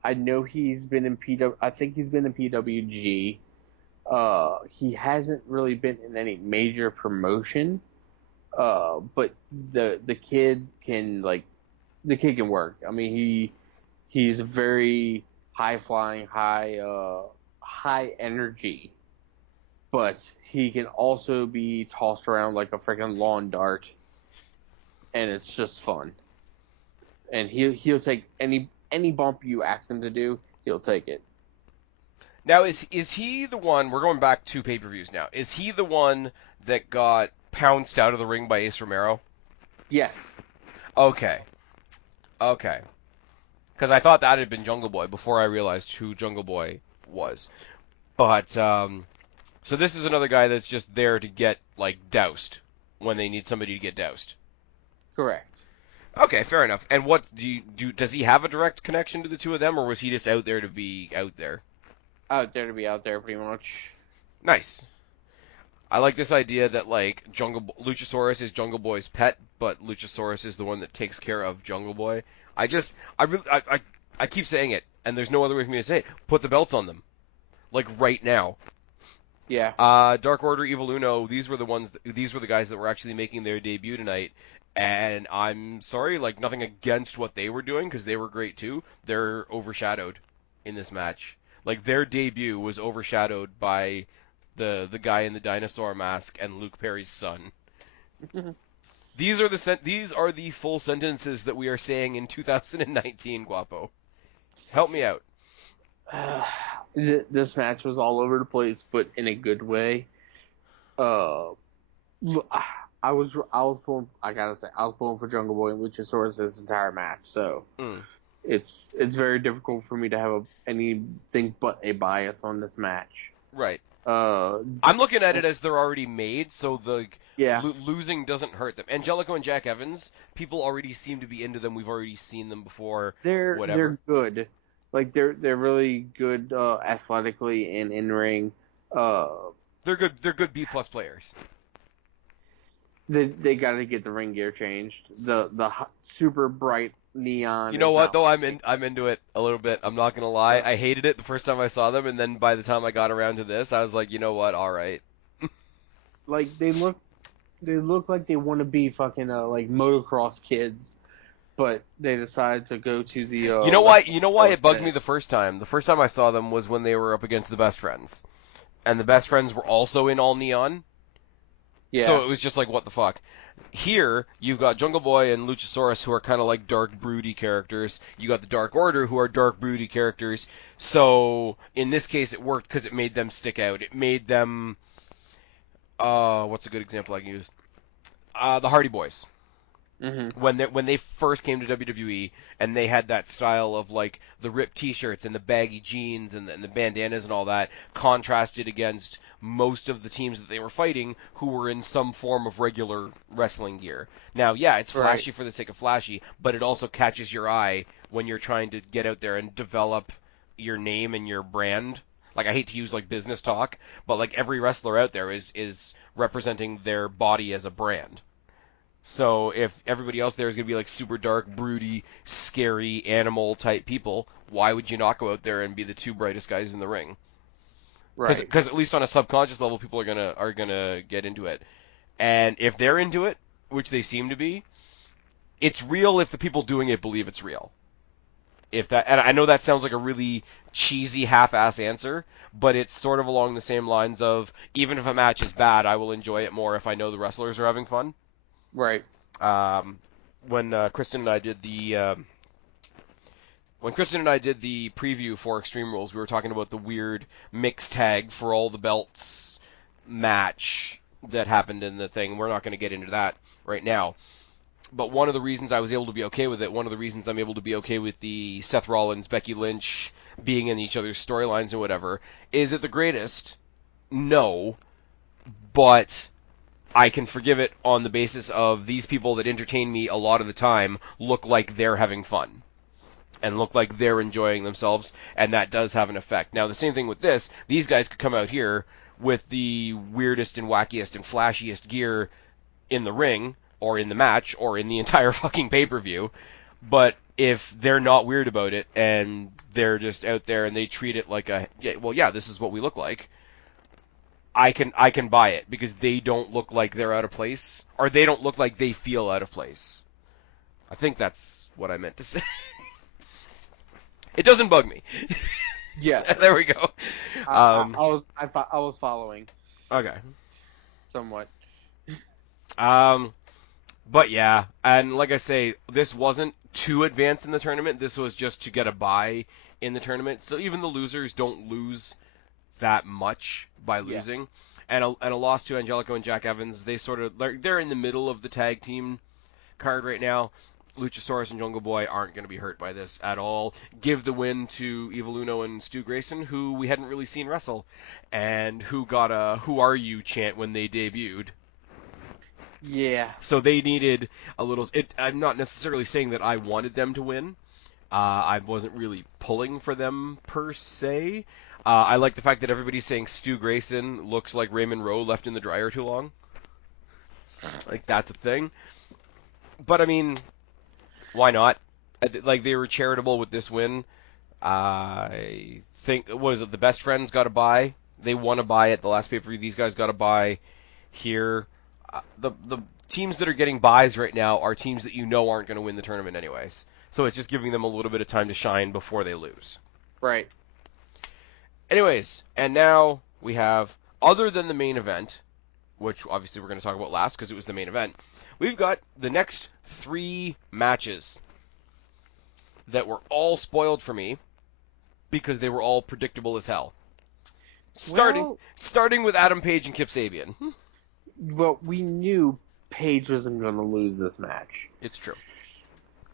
I know he's been in I think he's been in PWG. He hasn't really been in any major promotion. But the kid can work. I mean, he's very high flying, high energy, but he can also be tossed around like a freaking lawn dart, and it's just fun. And he'll take any bump you ask him to do, he'll take it. Now, is he the one? We're going back 2 pay-per-views now. Is he the one that got pounced out of the ring by Ace Romero? Yes. Okay. Because I thought that had been Jungle Boy before I realized who Jungle Boy was. But so this is another guy that's just there to get like doused when they need somebody to get doused. Correct. Okay, fair enough. And what does he have a direct connection to the two of them, or was he just out there to be out there? Out there to be out there, pretty much. Nice. I like this idea that like Luchasaurus is Jungle Boy's pet, but Luchasaurus is the one that takes care of Jungle Boy. I keep saying it, and there's no other way for me to say it. Put the belts on them, like right now. Yeah. Dark Order, Evil Uno, these were the guys that were actually making their debut tonight. And I'm sorry, like nothing against what they were doing because they were great too. They're overshadowed in this match. Like their debut was overshadowed by the guy in the dinosaur mask and Luke Perry's son. These are the full sentences that we are saying in 2019, Guapo. Help me out. This match was all over the place, but in a good way. I was pulling. I gotta say, I was pulling for Jungle Boy and Luchasaurus this entire match. So it's very difficult for me to have anything but a bias on this match. Right. I'm looking at it as they're already made, so the losing doesn't hurt them. Angelico and Jack Evans, people already seem to be into them. We've already seen them before. They're good. Like they're really good athletically and in ring. They're good B+ players. They got to get the ring gear changed. The super bright neon. You know what though? I'm into it a little bit. I'm not gonna lie. I hated it the first time I saw them, and then by the time I got around to this, I was like, you know what? All right. Like they look like they want to be fucking like motocross kids, but they decide to go to the. You know why? You know why it bugged me the first time? The first time I saw them was when they were up against the Best Friends, and the Best Friends were also in all neon. Yeah. So it was just like, what the fuck? Here, you've got Jungle Boy and Luchasaurus, who are kind of like dark, broody characters. You got the Dark Order, who are dark, broody characters. So, in this case, it worked because it made them stick out. It made them... what's a good example I can use? The Hardy Boys. Mm-hmm. When they first came to WWE, and they had that style of like the ripped T-shirts and the baggy jeans and the bandanas and all that, contrasted against most of the teams that they were fighting, who were in some form of regular wrestling gear. Now, yeah, it's flashy for the sake of flashy, but it also catches your eye when you're trying to get out there and develop your name and your brand. like I hate to use like business talk, but like every wrestler out there is representing their body as a brand. So if everybody else there is going to be like super dark, broody, scary, animal type people, why would you not go out there and be the two brightest guys in the ring? Right. Because at least on a subconscious level, people are gonna get into it. And if they're into it, which they seem to be, it's real if the people doing it believe it's real. If that, and I know that sounds like a really cheesy half-ass answer, but it's sort of along the same lines of even if a match is bad, I will enjoy it more if I know the wrestlers are having fun. Right. Um, when Kristen and I did the preview for Extreme Rules, we were talking about the weird mixed tag for all the belts match that happened in the thing. We're not going to get into that right now. But one of the reasons I was able to be okay with it, one of the reasons I'm able to be okay with the Seth Rollins, Becky Lynch being in each other's storylines and whatever, is it the greatest? No, but I can forgive it on the basis of these people that entertain me a lot of the time look like they're having fun and look like they're enjoying themselves, and that does have an effect. Now, the same thing with this. These guys could come out here with the weirdest and wackiest and flashiest gear in the ring, or in the match, or in the entire fucking pay-per-view, but if they're not weird about it, and they're just out there and they treat it like this is what we look like, I can buy it, because they don't look like they're out of place, or they don't look like they feel out of place. I think that's what I meant to say. It doesn't bug me. Yeah. There we go. I was following Okay. somewhat. But yeah, and like I say, this wasn't too advanced in the tournament. This was just to get a bye in the tournament. So even the losers don't lose that much by Yeah. losing. And a loss to Angelico and Jack Evans, they're in the middle of the tag team card right now. Luchasaurus and Jungle Boy aren't going to be hurt by this at all. Give the win to Evil Uno and Stu Grayson, who we hadn't really seen wrestle, and who got a "Who are you?" chant when they debuted. Yeah. So they needed a little. I'm not necessarily saying that I wanted them to win. I wasn't really pulling for them per se. I like the fact that everybody's saying Stu Grayson looks like Raymond Rowe left in the dryer too long. Like, that's a thing. But I mean, why not? Like, they were charitable with this win. I think, what is it? The Best Friends got a bye. They won a bye at the last pay-per-view. These guys got a bye here. The teams that are getting buys right now are teams that you know aren't going to win the tournament anyways. So it's just giving them a little bit of time to shine before they lose. Right. Anyways, and now we have, other than the main event, which obviously we're going to talk about last because it was the main event, we've got the next 3 matches that were all spoiled for me because they were all predictable as hell. Starting with Adam Page and Kip Sabian. Well, we knew Paige wasn't going to lose this match. It's true.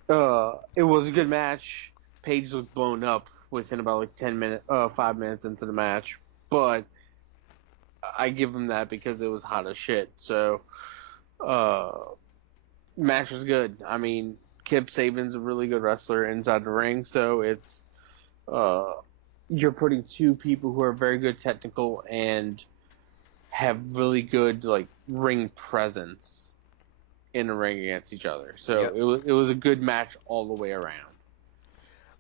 It was a good match. Paige was blown up within about like 5 minutes into the match, but I give him that because it was hot as shit. So, match was good. I mean, Kip Sabian's a really good wrestler inside the ring, so it's you're putting 2 people who are very good technical and have really good like ring presence in the ring against each other. So Yep. it was a good match all the way around.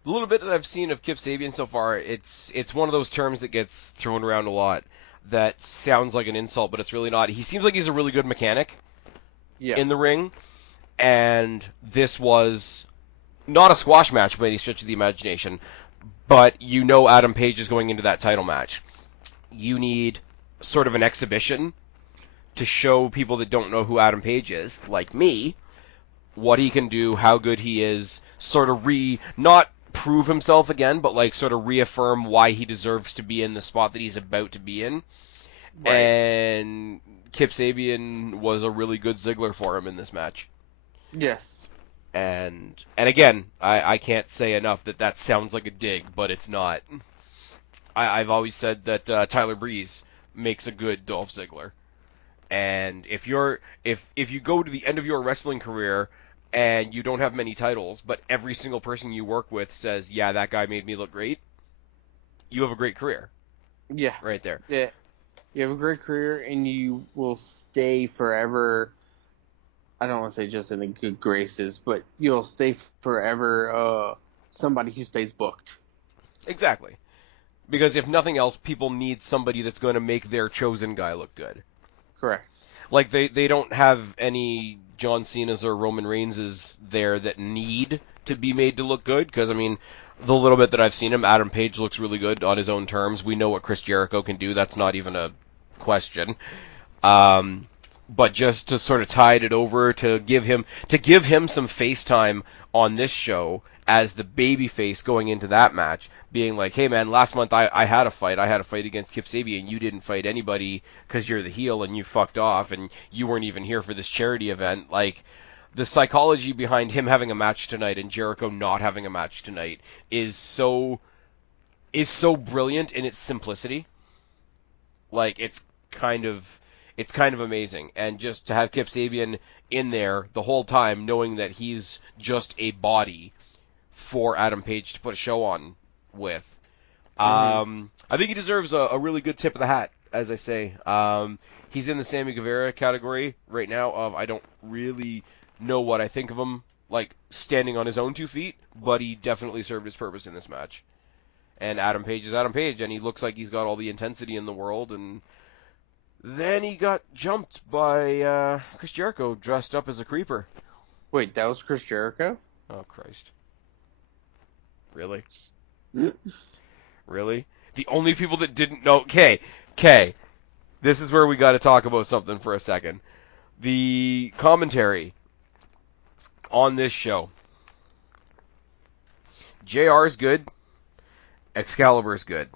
The little bit that I've seen of Kip Sabian so far, it's one of those terms that gets thrown around a lot that sounds like an insult, but it's really not. He seems like he's a really good mechanic in the ring, and this was not a squash match by any stretch of the imagination, but you know Adam Page is going into that title match. You need sort of an exhibition to show people that don't know who Adam Page is, like me, what he can do, how good he is, sort of not prove himself again, but like sort of reaffirm why he deserves to be in the spot that he's about to be in. Right. And Kip Sabian was a really good Ziggler for him in this match. Yes. And again, I can't say enough that sounds like a dig, but it's not. I've always said that Tyler Breeze makes a good Dolph Ziggler. And if you go to the end of your wrestling career and you don't have many titles, but every single person you work with says, yeah, that guy made me look great, you have a great career. Yeah, right there. yeah. You have a great career, and you will stay forever. I don't want to say just in the good graces, but you'll stay forever. Somebody who stays booked. Exactly. Because if nothing else, people need somebody that's going to make their chosen guy look good. Correct. Like they don't have any John Cena's or Roman Reigns's there that need to be made to look good. Because I mean, the little bit that I've seen him, Adam Page looks really good on his own terms. We know what Chris Jericho can do. That's not even a question. Um, but just to sort of tide it over to give him some face time on this show as the baby face going into that match, being like, hey man, last month I had a fight. I had a fight against Kip Sabian. You didn't fight anybody because you're the heel and you fucked off and you weren't even here for this charity event. Like, the psychology behind him having a match tonight and Jericho not having a match tonight is so brilliant in its simplicity. Like, it's kind of amazing, and just to have Kip Sabian in there the whole time, knowing that he's just a body for Adam Page to put a show on with. Hmm. I think he deserves a really good tip of the hat, as I say. He's in the Sammy Guevara category right now of I don't really know what I think of him, like standing on his own 2 feet, but he definitely served his purpose in this match. And Adam Page is Adam Page, and he looks like he's got all the intensity in the world. And then he got jumped by Chris Jericho dressed up as a creeper. Wait, that was Chris Jericho? Oh, Christ. Really? Mm. Really? The only people that didn't know. Okay. This is where we got to talk about something for a second. The commentary on this show. JR's good. Excalibur's good.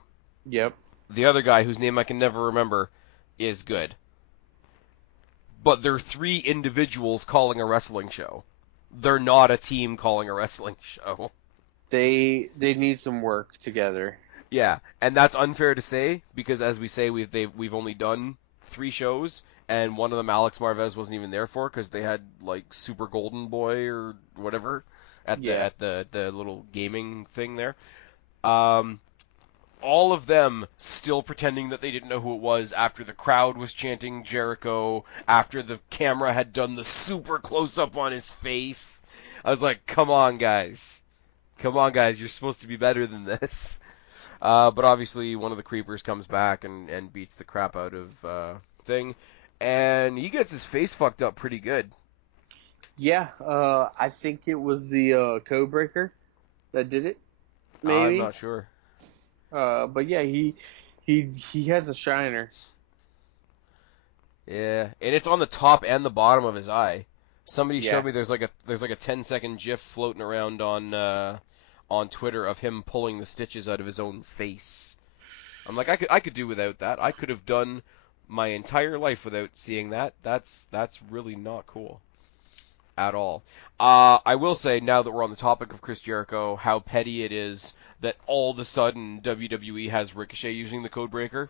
Yep. The other guy, whose name I can never remember, is good. But they're three individuals calling a wrestling show. They're not a team calling a wrestling show. They need some work together. Yeah, and that's unfair to say because, as we say, we've only done 3 shows, and one of them Alex Marvez wasn't even there for because they had like Super Golden Boy or whatever at the Yeah. at the little gaming thing there. Um, all of them still pretending that they didn't know who it was after the crowd was chanting Jericho, after the camera had done the super close up on his face. I was like, come on, guys. Come on, guys. You're supposed to be better than this. But obviously, one of the creepers comes back and beats the crap out of Thing. And he gets his face fucked up pretty good. Yeah, I think it was the code breaker that did it, I'm maybe. not sure. But yeah, he has a shiner. Yeah, and it's on the top and the bottom of his eye. Somebody Yeah. showed me there's like a 10-second GIF floating around on Twitter of him pulling the stitches out of his own face. I'm like, I could do without that. I could have done my entire life without seeing that. That's really not cool at all. I will say, now that we're on the topic of Chris Jericho, how petty it is that all of a sudden WWE has Ricochet using the code breaker,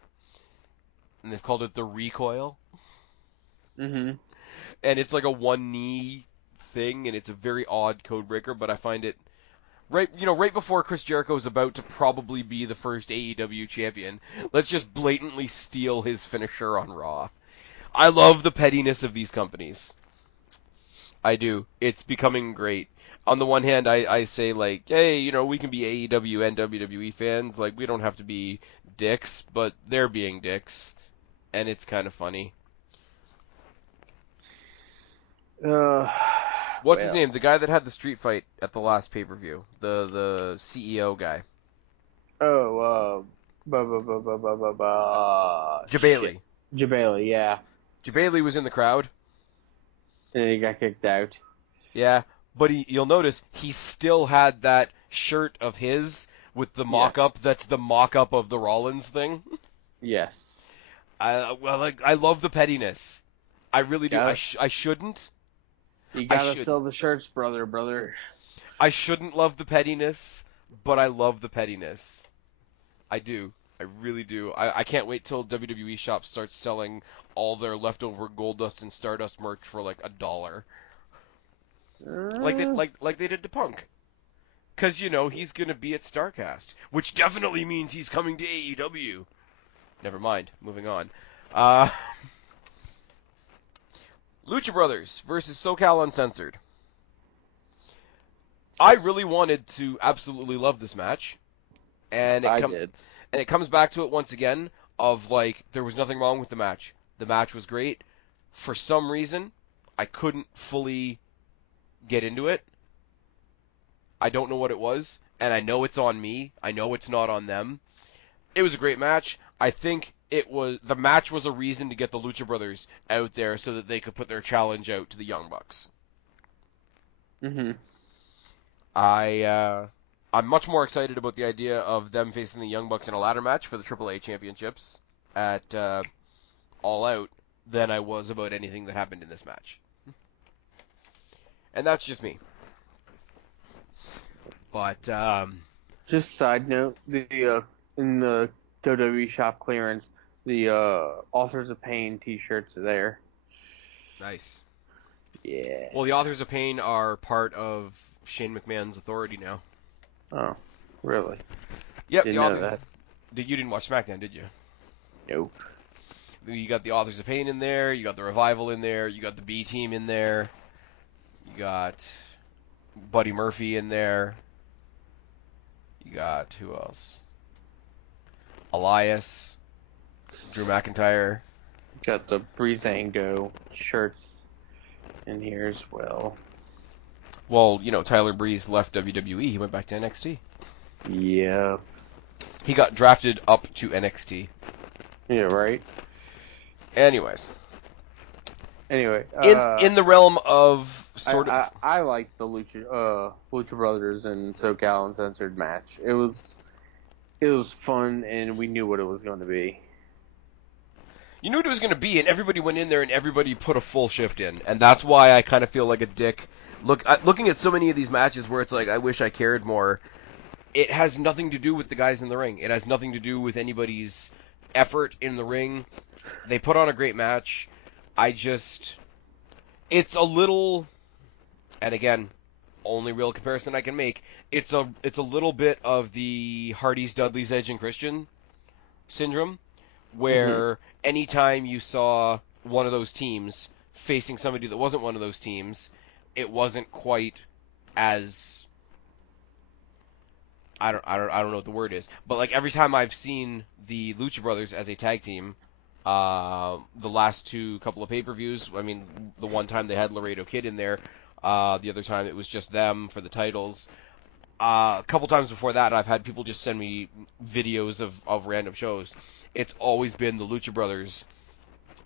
and they've called it the recoil. Hmm. And it's like a one knee thing, and it's a very odd code breaker. But I find it right before Chris Jericho is about to probably be the first AEW champion. Let's just blatantly steal his finisher on Raw. I love the pettiness of these companies. I do. It's becoming great. On the one hand, I say like, hey, we can be AEW and WWE fans. Like, we don't have to be dicks, but they're being dicks, and it's kind of funny. Uh, What's his well. name? The guy that had the street fight at the last pay-per-view. The CEO guy. Oh, shit. Jabali. Jabali, yeah. Jabali was in the crowd. And he got kicked out. Yeah, but you'll notice he still had that shirt of his with the Yes. mock-up. That's the mock-up of the Rollins thing. Yes. I love the pettiness. I really do. I Got sh- I shouldn't. You I gotta sell shouldn't. the shirts, brother. I shouldn't love the pettiness, but I love the pettiness. I do. I really do. I can't wait till WWE Shop starts selling all their leftover Goldust and Stardust merch for like $1, Uh, like they did to Punk. Cause he's gonna be at Starcast, which definitely means he's coming to AEW. Never mind. Moving on. Uh, Lucha Brothers versus SoCal Uncensored. I really wanted to absolutely love this match, and I did. it comes back to it once again of like there was nothing wrong with the match. The match was great. For some reason, I couldn't fully get into it. I don't know what it was, and I know it's on me. I know it's not on them. It was a great match. I think the match was a reason to get the Lucha Brothers out there so that they could put their challenge out to the Young Bucks. Mhm. I'm much more excited about the idea of them facing the Young Bucks in a ladder match for the AAA championships at All Out than I was about anything that happened in this match. And that's just me. But Just side note, the in the WWE shop clearance, the Authors of Pain T-shirts are there. nice. Yeah. Well, the Authors of Pain are part of Shane McMahon's authority now. Oh, really? Yep, Didn't the know author. that. You didn't watch SmackDown, did you? Nope. You got the Authors of Pain in there. You got the Revival in there. You got the B Team in there. You got Buddy Murphy in there. You got who else? Elias, Drew McIntyre. Got the Breezango shirts in here as well. Well, Tyler Breeze left WWE. He went back to NXT. Yeah. He got drafted up to NXT. Yeah, right? Anyways, Anyway, in the realm of I like the Lucha Brothers and SoCal Uncensored match. It was fun, and we knew what it was going to be. you knew what it was going to be, and everybody went in there and everybody put a full shift in, and that's why I kind of feel like a dick. Looking at so many of these matches where it's like I wish I cared more. It has nothing to do with the guys in the ring. It has nothing to do with anybody's effort in the ring. They put on a great match. It's a little, and again, only real comparison I can make. It's a little bit of the Hardys, Dudleys, Edge, and Christian syndrome, where anytime you saw one of those teams facing somebody that wasn't one of those teams, it wasn't quite as I don't know what the word is, but like every time I've seen the Lucha Brothers as a tag team, the last couple of pay-per-views, I mean, the one time they had Laredo Kid in there, the other time it was just them for the titles. A couple times before that, I've had people just send me videos of random shows. It's always been the Lucha Brothers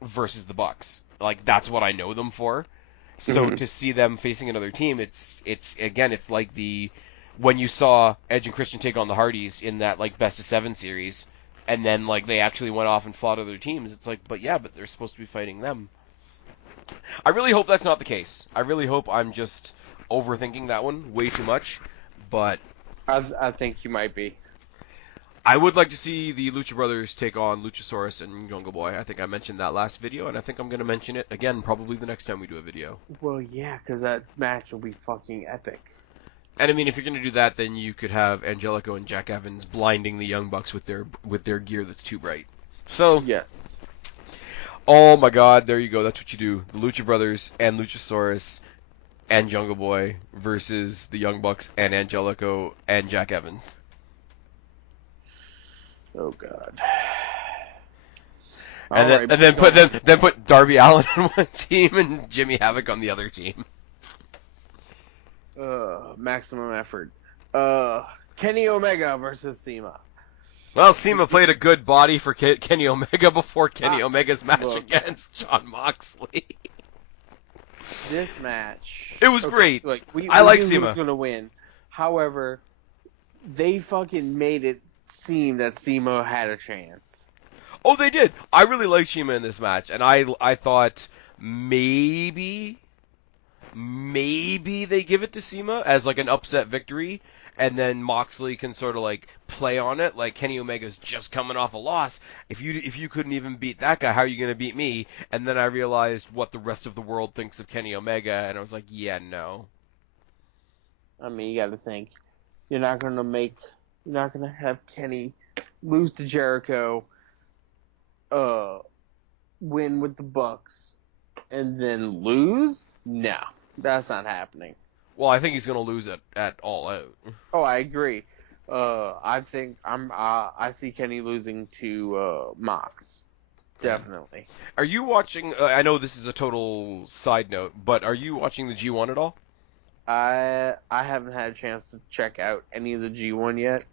versus the Bucks. Like that's what I know them for. So to see them facing another team, it's again, it's like when you saw Edge and Christian take on the Hardys in that like best of 7 series, and then like they actually went off and fought other teams. It's like, but they're supposed to be fighting them. I really hope that's not the case. I really hope I'm just overthinking that one way too much. But I think you might be. I would like to see the Lucha Brothers take on Luchasaurus and Jungle Boy. I think I mentioned that last video, and I think I'm going to mention it again probably the next time we do a video. Well, yeah, because that match will be fucking epic. And I mean, if you're going to do that, then you could have Angelico and Jack Evans blinding the Young Bucks with their gear that's too bright. So, yes. Oh my God, there you go. That's what you do. The Lucha Brothers and Luchasaurus and Jungle Boy versus the Young Bucks and Angelico and Jack Evans. Oh God. And then put Darby Allin on one team and Jimmy Havoc on the other team. Maximum effort. Kenny Omega versus Cena. Well, Cena played a good body for Kenny Omega before Kenny Omega's match against Jon Moxley. This match. It was great. Like I like knew Cena. Who was going to win. However, they fucking made it seem that Cena had a chance. Oh, they did. I really liked Shima in this match, and I thought maybe they give it to Cena as like an upset victory, and then Moxley can sort of like play on it, like Kenny Omega's just coming off a loss. If you couldn't even beat that guy, how are you going to beat me? And then I realized what the rest of the world thinks of Kenny Omega, and I was like, yeah, no. I mean, you got to think, you're not going to have Kenny lose to Jericho uh win with the Bucks and then lose? No, that's not happening. Well, I think he's gonna lose at All Out. Oh, I agree. I think I see Kenny losing to Mox. Definitely. Are you watching? I know this is a total side note, but are you watching the G1 at all? I haven't had a chance to check out any of the G1 yet.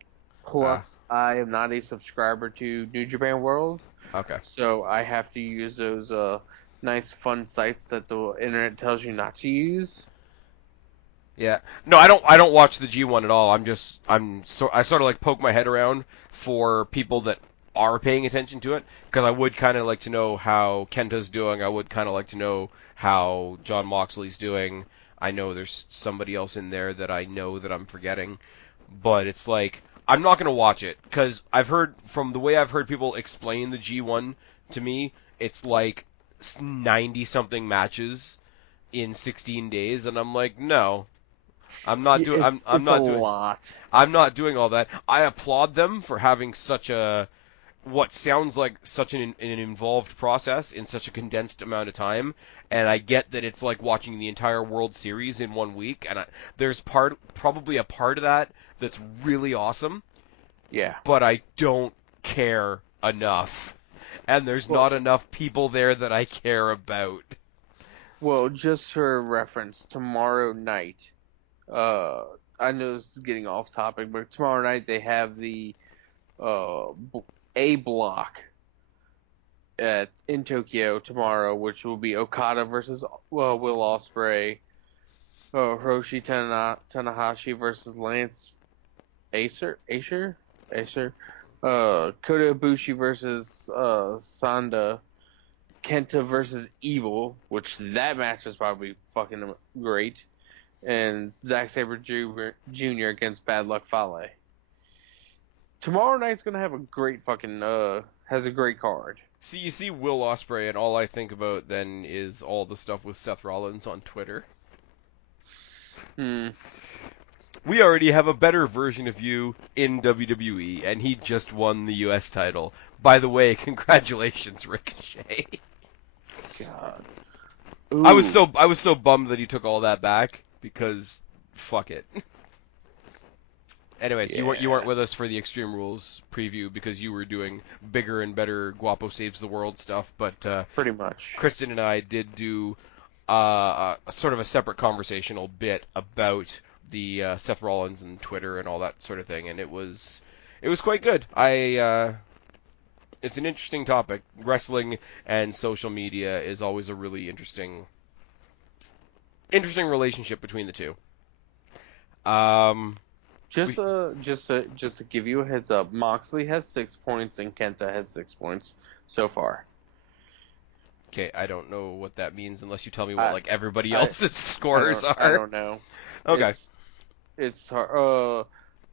Ah, Plus, I am not a subscriber to New Japan World, okay. so I have to use those nice fun sites that the internet tells you not to use. Yeah. No, I don't watch the G1 at all. I sort of like poke my head around for people that are paying attention to it because I would kind of like to know how Kenta's doing. I would kind of like to know how John Moxley's doing. I know there's somebody else in there that I know that I'm forgetting, but it's like I'm not going to watch it because I've heard from the way I've heard people explain the G1 to me, it's like 90 something matches in 16 days and I'm like, "No, I'm not doing. I'm It's a not doing. lot. I'm not doing all that. I applaud them for having such a what sounds like such an involved process in such a condensed amount of time. And I get that it's like watching the entire World Series in 1 week. And there's probably a part of that that's really awesome, Yeah. but I don't care enough. And there's Well, not enough people there that I care about. well, just for reference, tomorrow night, uh, I know this is getting off topic, but tomorrow night they have the uh A block at in Tokyo tomorrow, which will be Okada versus Will Ospreay, Hiroshi Tanahashi versus Lance Acer, Kota Ibushi versus Sanda, Kenta versus Evil, which that match is probably fucking great, and Zack Sabre Jr. against Bad Luck Fale. Tomorrow night's gonna have a great fucking has a great card. See, you see Will Ospreay, and all I think about then is all the stuff with Seth Rollins on Twitter. Hmm. We already have a better version of you in WWE, and he just won the U.S. title. By the way, congratulations, Ricochet. God. I was Ooh. so bummed that he took all that back because fuck it. Anyways, you weren't Yeah. with us for the Extreme Rules preview because you were doing bigger and better Guapo saves the world stuff, but Pretty much. Kristen and I did do a sort of a separate conversational bit about the Seth Rollins and Twitter and all that sort of thing, and it was quite good. It's an interesting topic. Wrestling and social media is always a really interesting relationship between the two. Um, we, Just to give you a heads up, Moxley has 6 points and Kenta has 6 points so far. okay, I don't know what that means unless you tell me what I like everybody I else's scores I are. don't know. Okay. It's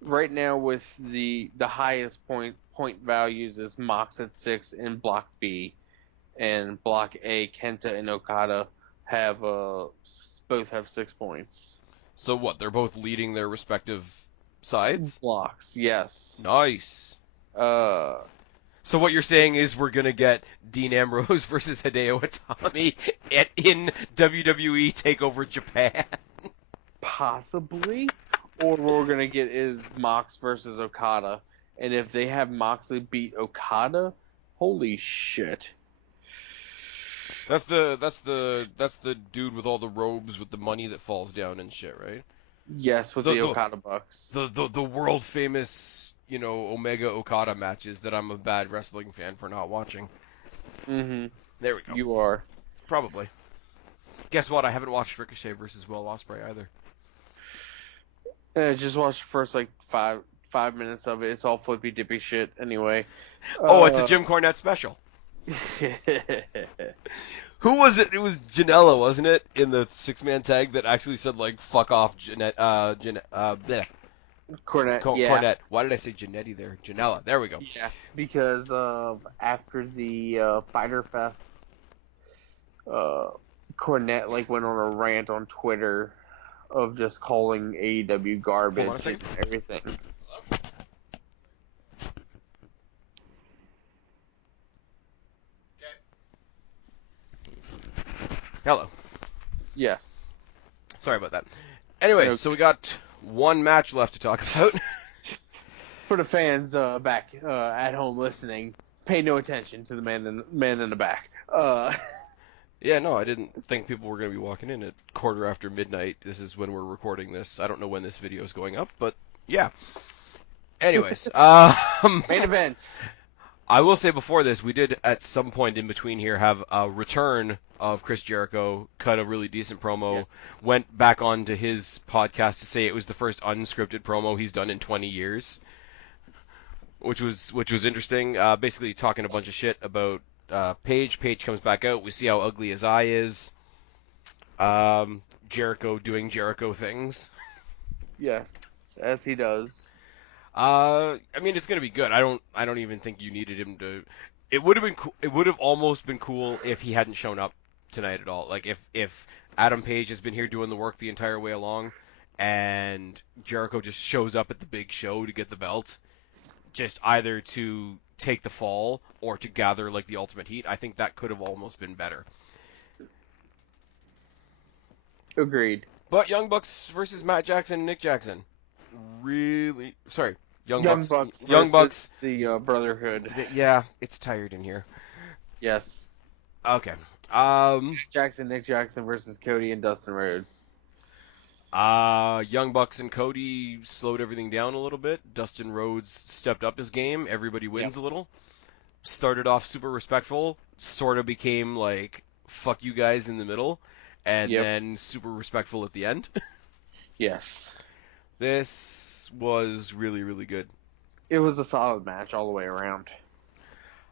right now with the highest point values is Mox at 6 in Block B, and Block A Kenta and Okada have both have 6 points. So what? They're both leading their respective sides? Blocks, yes. Nice. Uh, So what you're saying is we're gonna get Dean Ambrose versus Hideo Itami in WWE Takeover Japan. Possibly, or what we're gonna get is Mox versus Okada, and if they have Moxley beat Okada, holy shit! That's the dude with all the robes with the money that falls down and shit, right? Yes, with The the the Okada Bucks. the world famous, Omega Okada matches that I'm a bad wrestling fan for not watching. Mm-hmm. There we go. You are. Probably. Guess what? I haven't watched Ricochet versus Will Ospreay either. Just watch the first like five minutes of it. It's all flippy dippy shit anyway. Oh, it's a Uh, Jim Cornette special. Who was it? It was Janela, wasn't it? In the six-man tag that actually said like "fuck off, bleh, Yeah, Cornette." Why did I say Janetti there? Janela. There we go. yeah. Because after the Fighter Fest, uh, Cornette like went on a rant on Twitter of just calling AEW Hold on a garbage and second. everything. Hello. Yes. Sorry about that. Anyway, so we got one match left to talk about. For the fans back at home listening, pay no attention to the man in the back. Yeah, no, I didn't think people were going to be walking in at quarter after midnight. This is when we're recording this. I don't know when this video is going up, but yeah. Anyways, Main event. I will say before this, we did at some point in between here have a return of Chris Jericho, cut a really decent promo, Yeah. went back onto his podcast to say it was the first unscripted promo he's done in 20 years, which was interesting. Basically talking a bunch of shit about Paige. Paige comes back out. We see how ugly his eye is. Jericho doing Jericho things. Yes, as he does. I mean, it's gonna be good. I don't even think you needed him to. It would have been cool. It would have almost been cool if he hadn't shown up tonight at all. Like if Adam Page has been here doing the work the entire way along, and Jericho just shows up at the big show to get the belt, just either to take the fall or to gather like the ultimate heat. I think that could have almost been better. Agreed. But Young Bucks versus Matt Jackson and Nick Jackson. Really? Sorry. Young Bucks. Young Bucks. The Brotherhood. Yeah, it's tired in here. Yes. Okay. Nick Jackson versus Cody and Dustin Rhodes. Young Bucks and Cody slowed everything down a little bit. Dustin Rhodes stepped up his game. Everybody wins a little. Started off super respectful. Sort of became like, fuck you guys in the middle. And then super respectful at the end. Yes. This was really, really good. It was a solid match all the way around.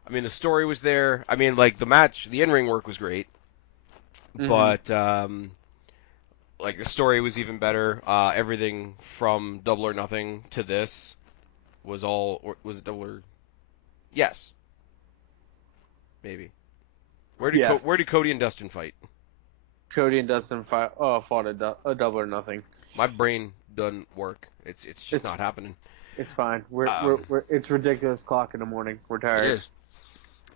I mean, the story was there. I mean, like, the match, the in-ring work was great. Mm-hmm. But, like, the story was even better. Everything from Double or Nothing to this was all... Or, was it Double or... Yes. Maybe. Where did Cody and Dustin fight? Cody and Dustin fought a Double or Nothing. My brain doesn't work. It's just not happening. It's fine. We're it's ridiculous clock in the morning. We're tired. It is.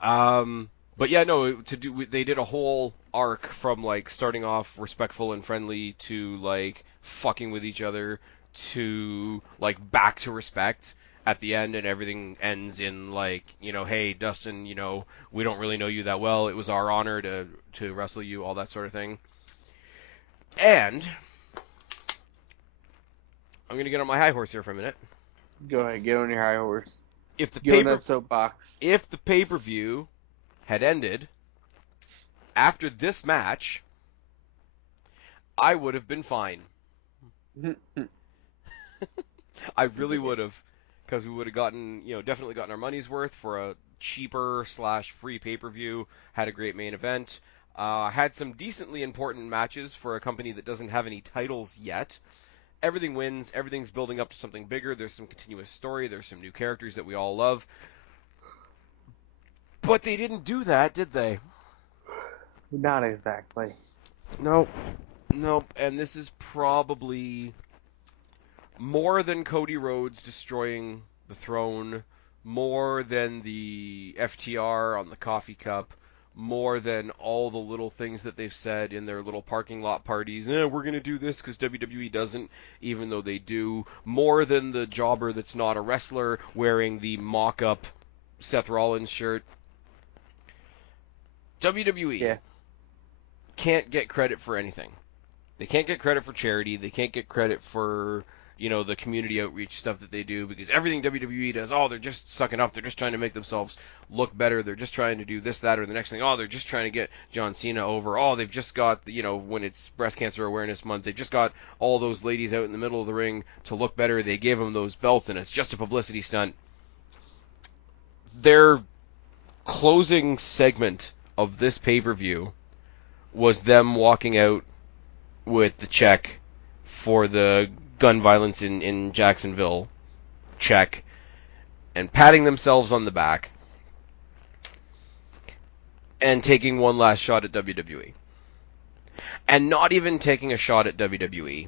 But yeah, no. They did a whole arc from like starting off respectful and friendly to like fucking with each other to like back to respect at the end, and everything ends in like, you know, hey Dustin, you know, we don't really know you that well. It was our honor to wrestle you, all that sort of thing. And I'm gonna get on my high horse here for a minute. Go ahead, get on your high horse. If the Get on that soapbox. If the pay-per-view had ended after this match, I would have been fine. I really would have, because we would have gotten, you know, definitely gotten our money's worth for a cheaper / free pay-per-view. Had a great main event. Had some decently important matches for a company that doesn't have any titles yet. Everything wins. Everything's building up to something bigger. There's some continuous story. There's some new characters that we all love. But they didn't do that, did they? Not exactly. Nope. And this is probably more than Cody Rhodes destroying the throne, more than the FTR on the coffee cup, more than all the little things that they've said in their little parking lot parties. We're going to do this because WWE doesn't, even though they do. More than the jobber that's not a wrestler wearing the mock-up Seth Rollins shirt. WWE can't get credit for anything. They can't get credit for charity. They can't get credit for, you know, the community outreach stuff that they do, because everything WWE does, they're just sucking up. They're just trying to make themselves look better. They're just trying to do this, that, or the next thing. They're just trying to get John Cena over. They've just got, you know, when it's Breast Cancer Awareness Month, they've just got all those ladies out in the middle of the ring to look better. They gave them those belts, and it's just a publicity stunt. Their closing segment of this pay-per-view was them walking out with the check for the gun violence in Jacksonville check and patting themselves on the back and taking one last shot at WWE. And not even taking a shot at WWE.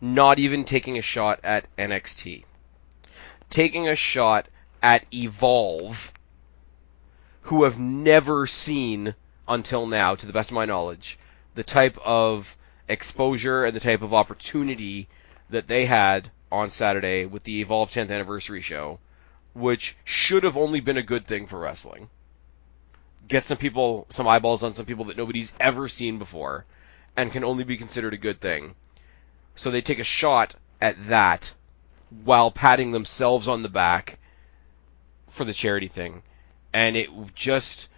Not even taking a shot at NXT. Taking a shot at Evolve, who have never seen until now, to the best of my knowledge, the type of exposure and the type of opportunity that they had on Saturday with the Evolve 10th anniversary show, which should have only been a good thing for wrestling. Get some people, some eyeballs on some people that nobody's ever seen before, and can only be considered a good thing. So they take a shot at that while patting themselves on the back for the charity thing. And it just,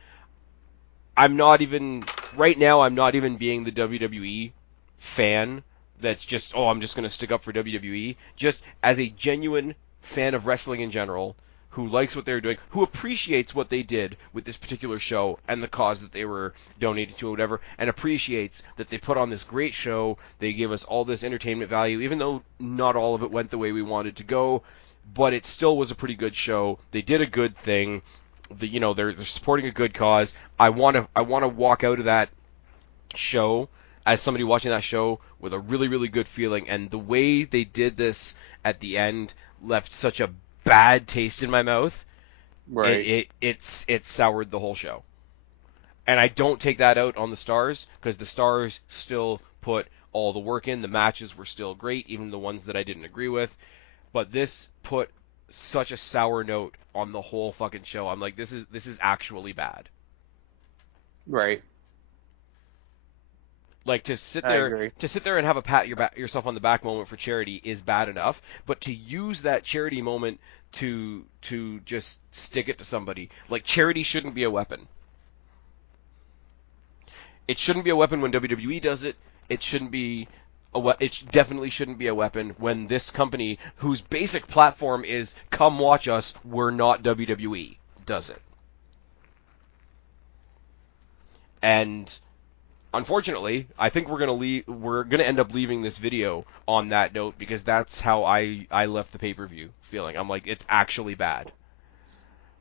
I'm not even, right now, I'm not even being the WWE fan that's just, oh, I'm just going to stick up for WWE. Just as a genuine fan of wrestling in general, who likes what they're doing, who appreciates what they did with this particular show and the cause that they were donating to or whatever, and appreciates that they put on this great show, they gave us all this entertainment value, even though not all of it went the way we wanted to go, but it still was a pretty good show. They did a good thing. They're supporting a good cause. I want to walk out of that show as somebody watching that show with a really, really good feeling. And the way they did this at the end left such a bad taste in my mouth. Right. It soured the whole show. And I don't take that out on the Stars, because the Stars still put all the work in. The matches were still great, even the ones that I didn't agree with. But this put such a sour note on the whole fucking show. I'm like, this is actually bad. Right. Like I agree. to sit there and have a yourself on the back moment for charity is bad enough, but to use that charity moment to just stick it to somebody, like, charity shouldn't be a weapon. It shouldn't be a weapon when WWE does it. It shouldn't be it definitely shouldn't be a weapon when this company, whose basic platform is "come watch us, we're not WWE," does it. And unfortunately, I think we're gonna end up leaving this video on that note, because that's how I left the pay-per-view feeling. I'm like, it's actually bad.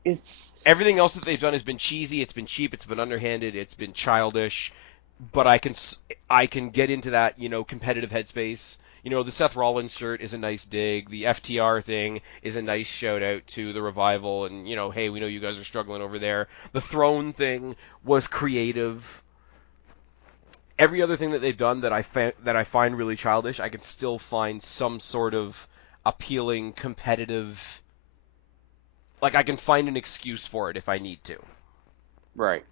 It's Everything else that they've done has been cheesy, it's been cheap, it's been underhanded, it's been childish, but I can get into that, competitive headspace. The Seth Rollins shirt is a nice dig. The FTR thing is a nice shout out to the Revival, and hey, we know you guys are struggling over there. The Throne thing was creative. Every other thing that they've done that I find really childish, I can still find some sort of appealing, competitive. Like, I can find an excuse for it if I need to. right.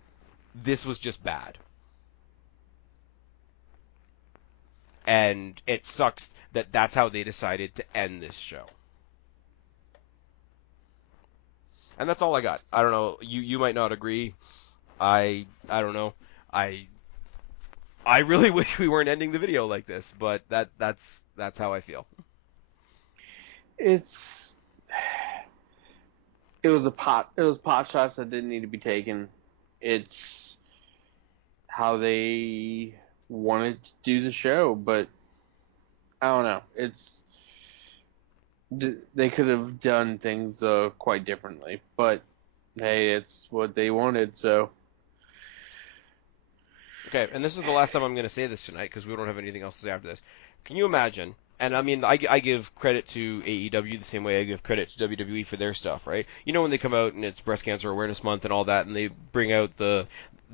This was just bad. And it sucks that that's how they decided to end this show. And that's all I got. I don't know. You might not agree. I don't know. I really wish we weren't ending the video like this, but that's how I feel. It's it was pot shots that didn't need to be taken. It's how they wanted to do the show, but I don't know. They could have done things quite differently, but hey, it's what they wanted, so Okay, and this is the last time I'm going to say this tonight, because we don't have anything else to say after this. Can you imagine? And I mean, I give credit to AEW the same way I give credit to WWE for their stuff, right? When they come out and it's Breast Cancer Awareness Month and all that, and they bring out the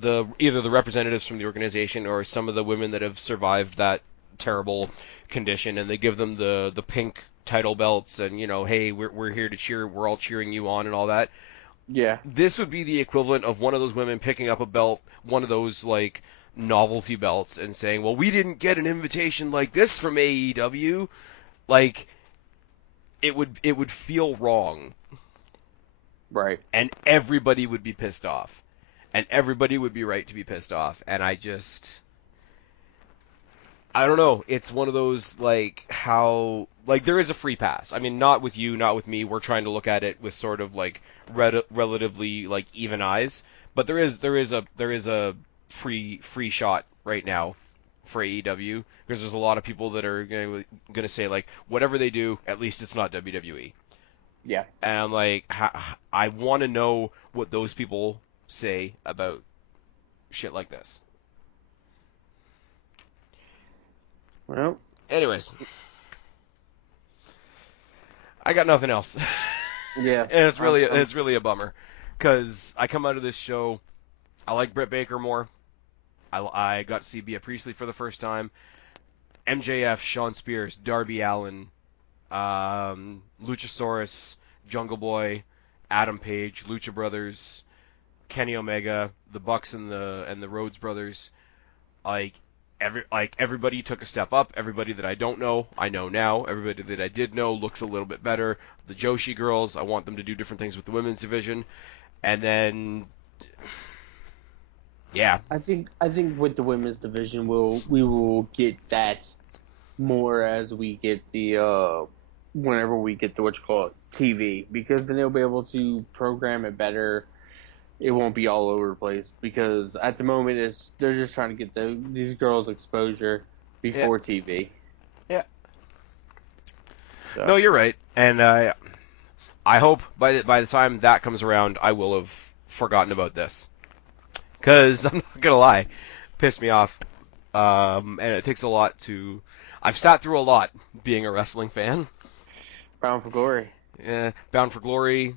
either the representatives from the organization or some of the women that have survived that terrible condition, and they give them the pink title belts, and hey, we're here to cheer, we're all cheering you on and all that. yeah, This would be the equivalent of one of those women picking up a belt, one of those like novelty belts, and saying, "Well, we didn't get an invitation like this from AEW." Like, it would feel wrong, right. and everybody would be pissed off, and everybody would be right to be pissed off. And I don't know. It's one of those, like, how, like, there is a free pass. I mean, not with you, not with me. We're trying to look at it with sort of like relatively like even eyes. But there is a free shot right now for AEW, because there's a lot of people that are going to say, like, whatever they do, at least it's not WWE. Yeah. And I'm like, I want to know what those people say about shit like this. Well, Anyways, I got nothing else. yeah. And it's I'm, really I'm, it's really a bummer, because I come out of this show, I like Britt Baker more. I got to see Bea Priestley for the first time. MJF, Shawn Spears, Darby Allin, Luchasaurus, Jungle Boy, Adam Page, Lucha Brothers, Kenny Omega, the Bucks and the Rhodes Brothers. Like everybody took a step up. Everybody that I don't know, I know now. Everybody that I did know looks a little bit better. The Joshi girls, I want them to do different things with the women's division. And then yeah. I think with the women's division we will get that more as we get the whenever we get the what you call it TV, because then they'll be able to program it better. It won't be all over the place, because at the moment they're just trying to get these girls exposure Yeah. before TV. Yeah. So. No, you're right. And I hope by the time that comes around, I will have forgotten about this. Because I'm not gonna lie, pissed me off. And it takes a lot to. I've sat through a lot being a wrestling fan. Bound for Glory. Yeah, Bound for Glory,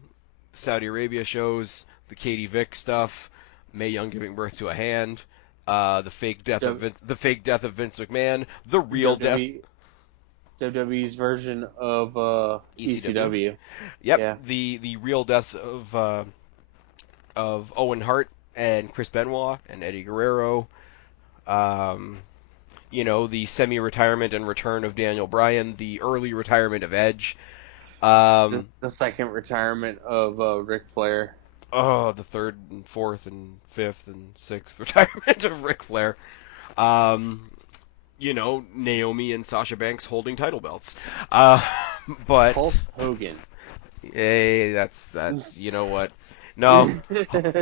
Saudi Arabia shows, the Katie Vick stuff, Mae Young giving birth to a hand, the fake death of Vince McMahon, the real death. WWE's version of ECW. Yep, Yeah. the real deaths of Owen Hart and Chris Benoit and Eddie Guerrero. The semi-retirement and return of Daniel Bryan, the early retirement of Edge. The second retirement of Ric Flair. Oh, the third and fourth and fifth and sixth retirement of Ric Flair. Naomi and Sasha Banks holding title belts. But Hulk Hogan. hey, that's you know what? No,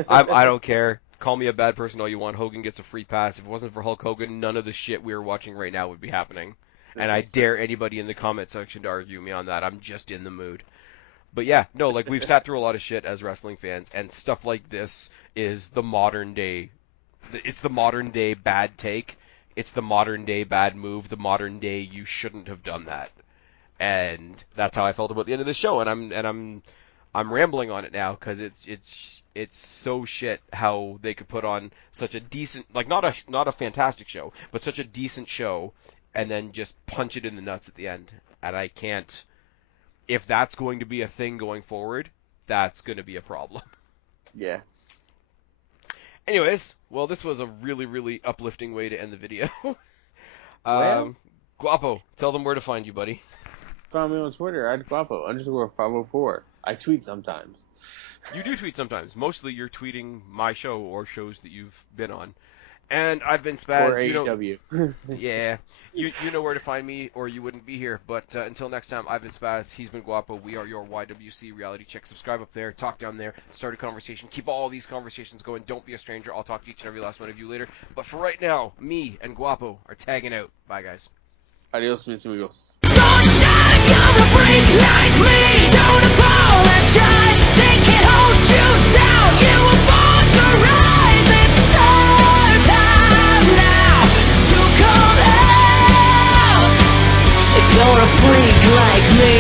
I don't care. Call me a bad person all you want. Hogan gets a free pass. If it wasn't for Hulk Hogan, none of the shit we are watching right now would be happening. And I dare anybody in the comment section to argue me on that. I'm just in the mood. But yeah, no, like we've sat through a lot of shit as wrestling fans, and stuff like this is the modern day. It's the modern day bad take. It's the modern day bad move. The modern day you shouldn't have done that. And that's how I felt about the end of the show. And I'm rambling on it now because it's so shit how they could put on such a decent, like not a fantastic show, but such a decent show, and then just punch it in the nuts at the end. And I can't. If that's going to be a thing going forward, that's going to be a problem. Yeah. Anyways, well, this was a really, really uplifting way to end the video. Well, Guapo, tell them where to find you, buddy. Find me on Twitter at Guapo_504. I tweet sometimes. You do tweet sometimes. Mostly you're tweeting my show or shows that you've been on. And I've been Spaz. Or AEW. Yeah. You know where to find me, or you wouldn't be here. But until next time, I've been Spaz. He's been Guapo. We are your YWC Reality Check. Subscribe up there. Talk down there. Start a conversation. Keep all these conversations going. Don't be a stranger. I'll talk to each and every last one of you later. But for right now, me and Guapo are tagging out. Bye, guys. Adios, mis amigos. Sunshine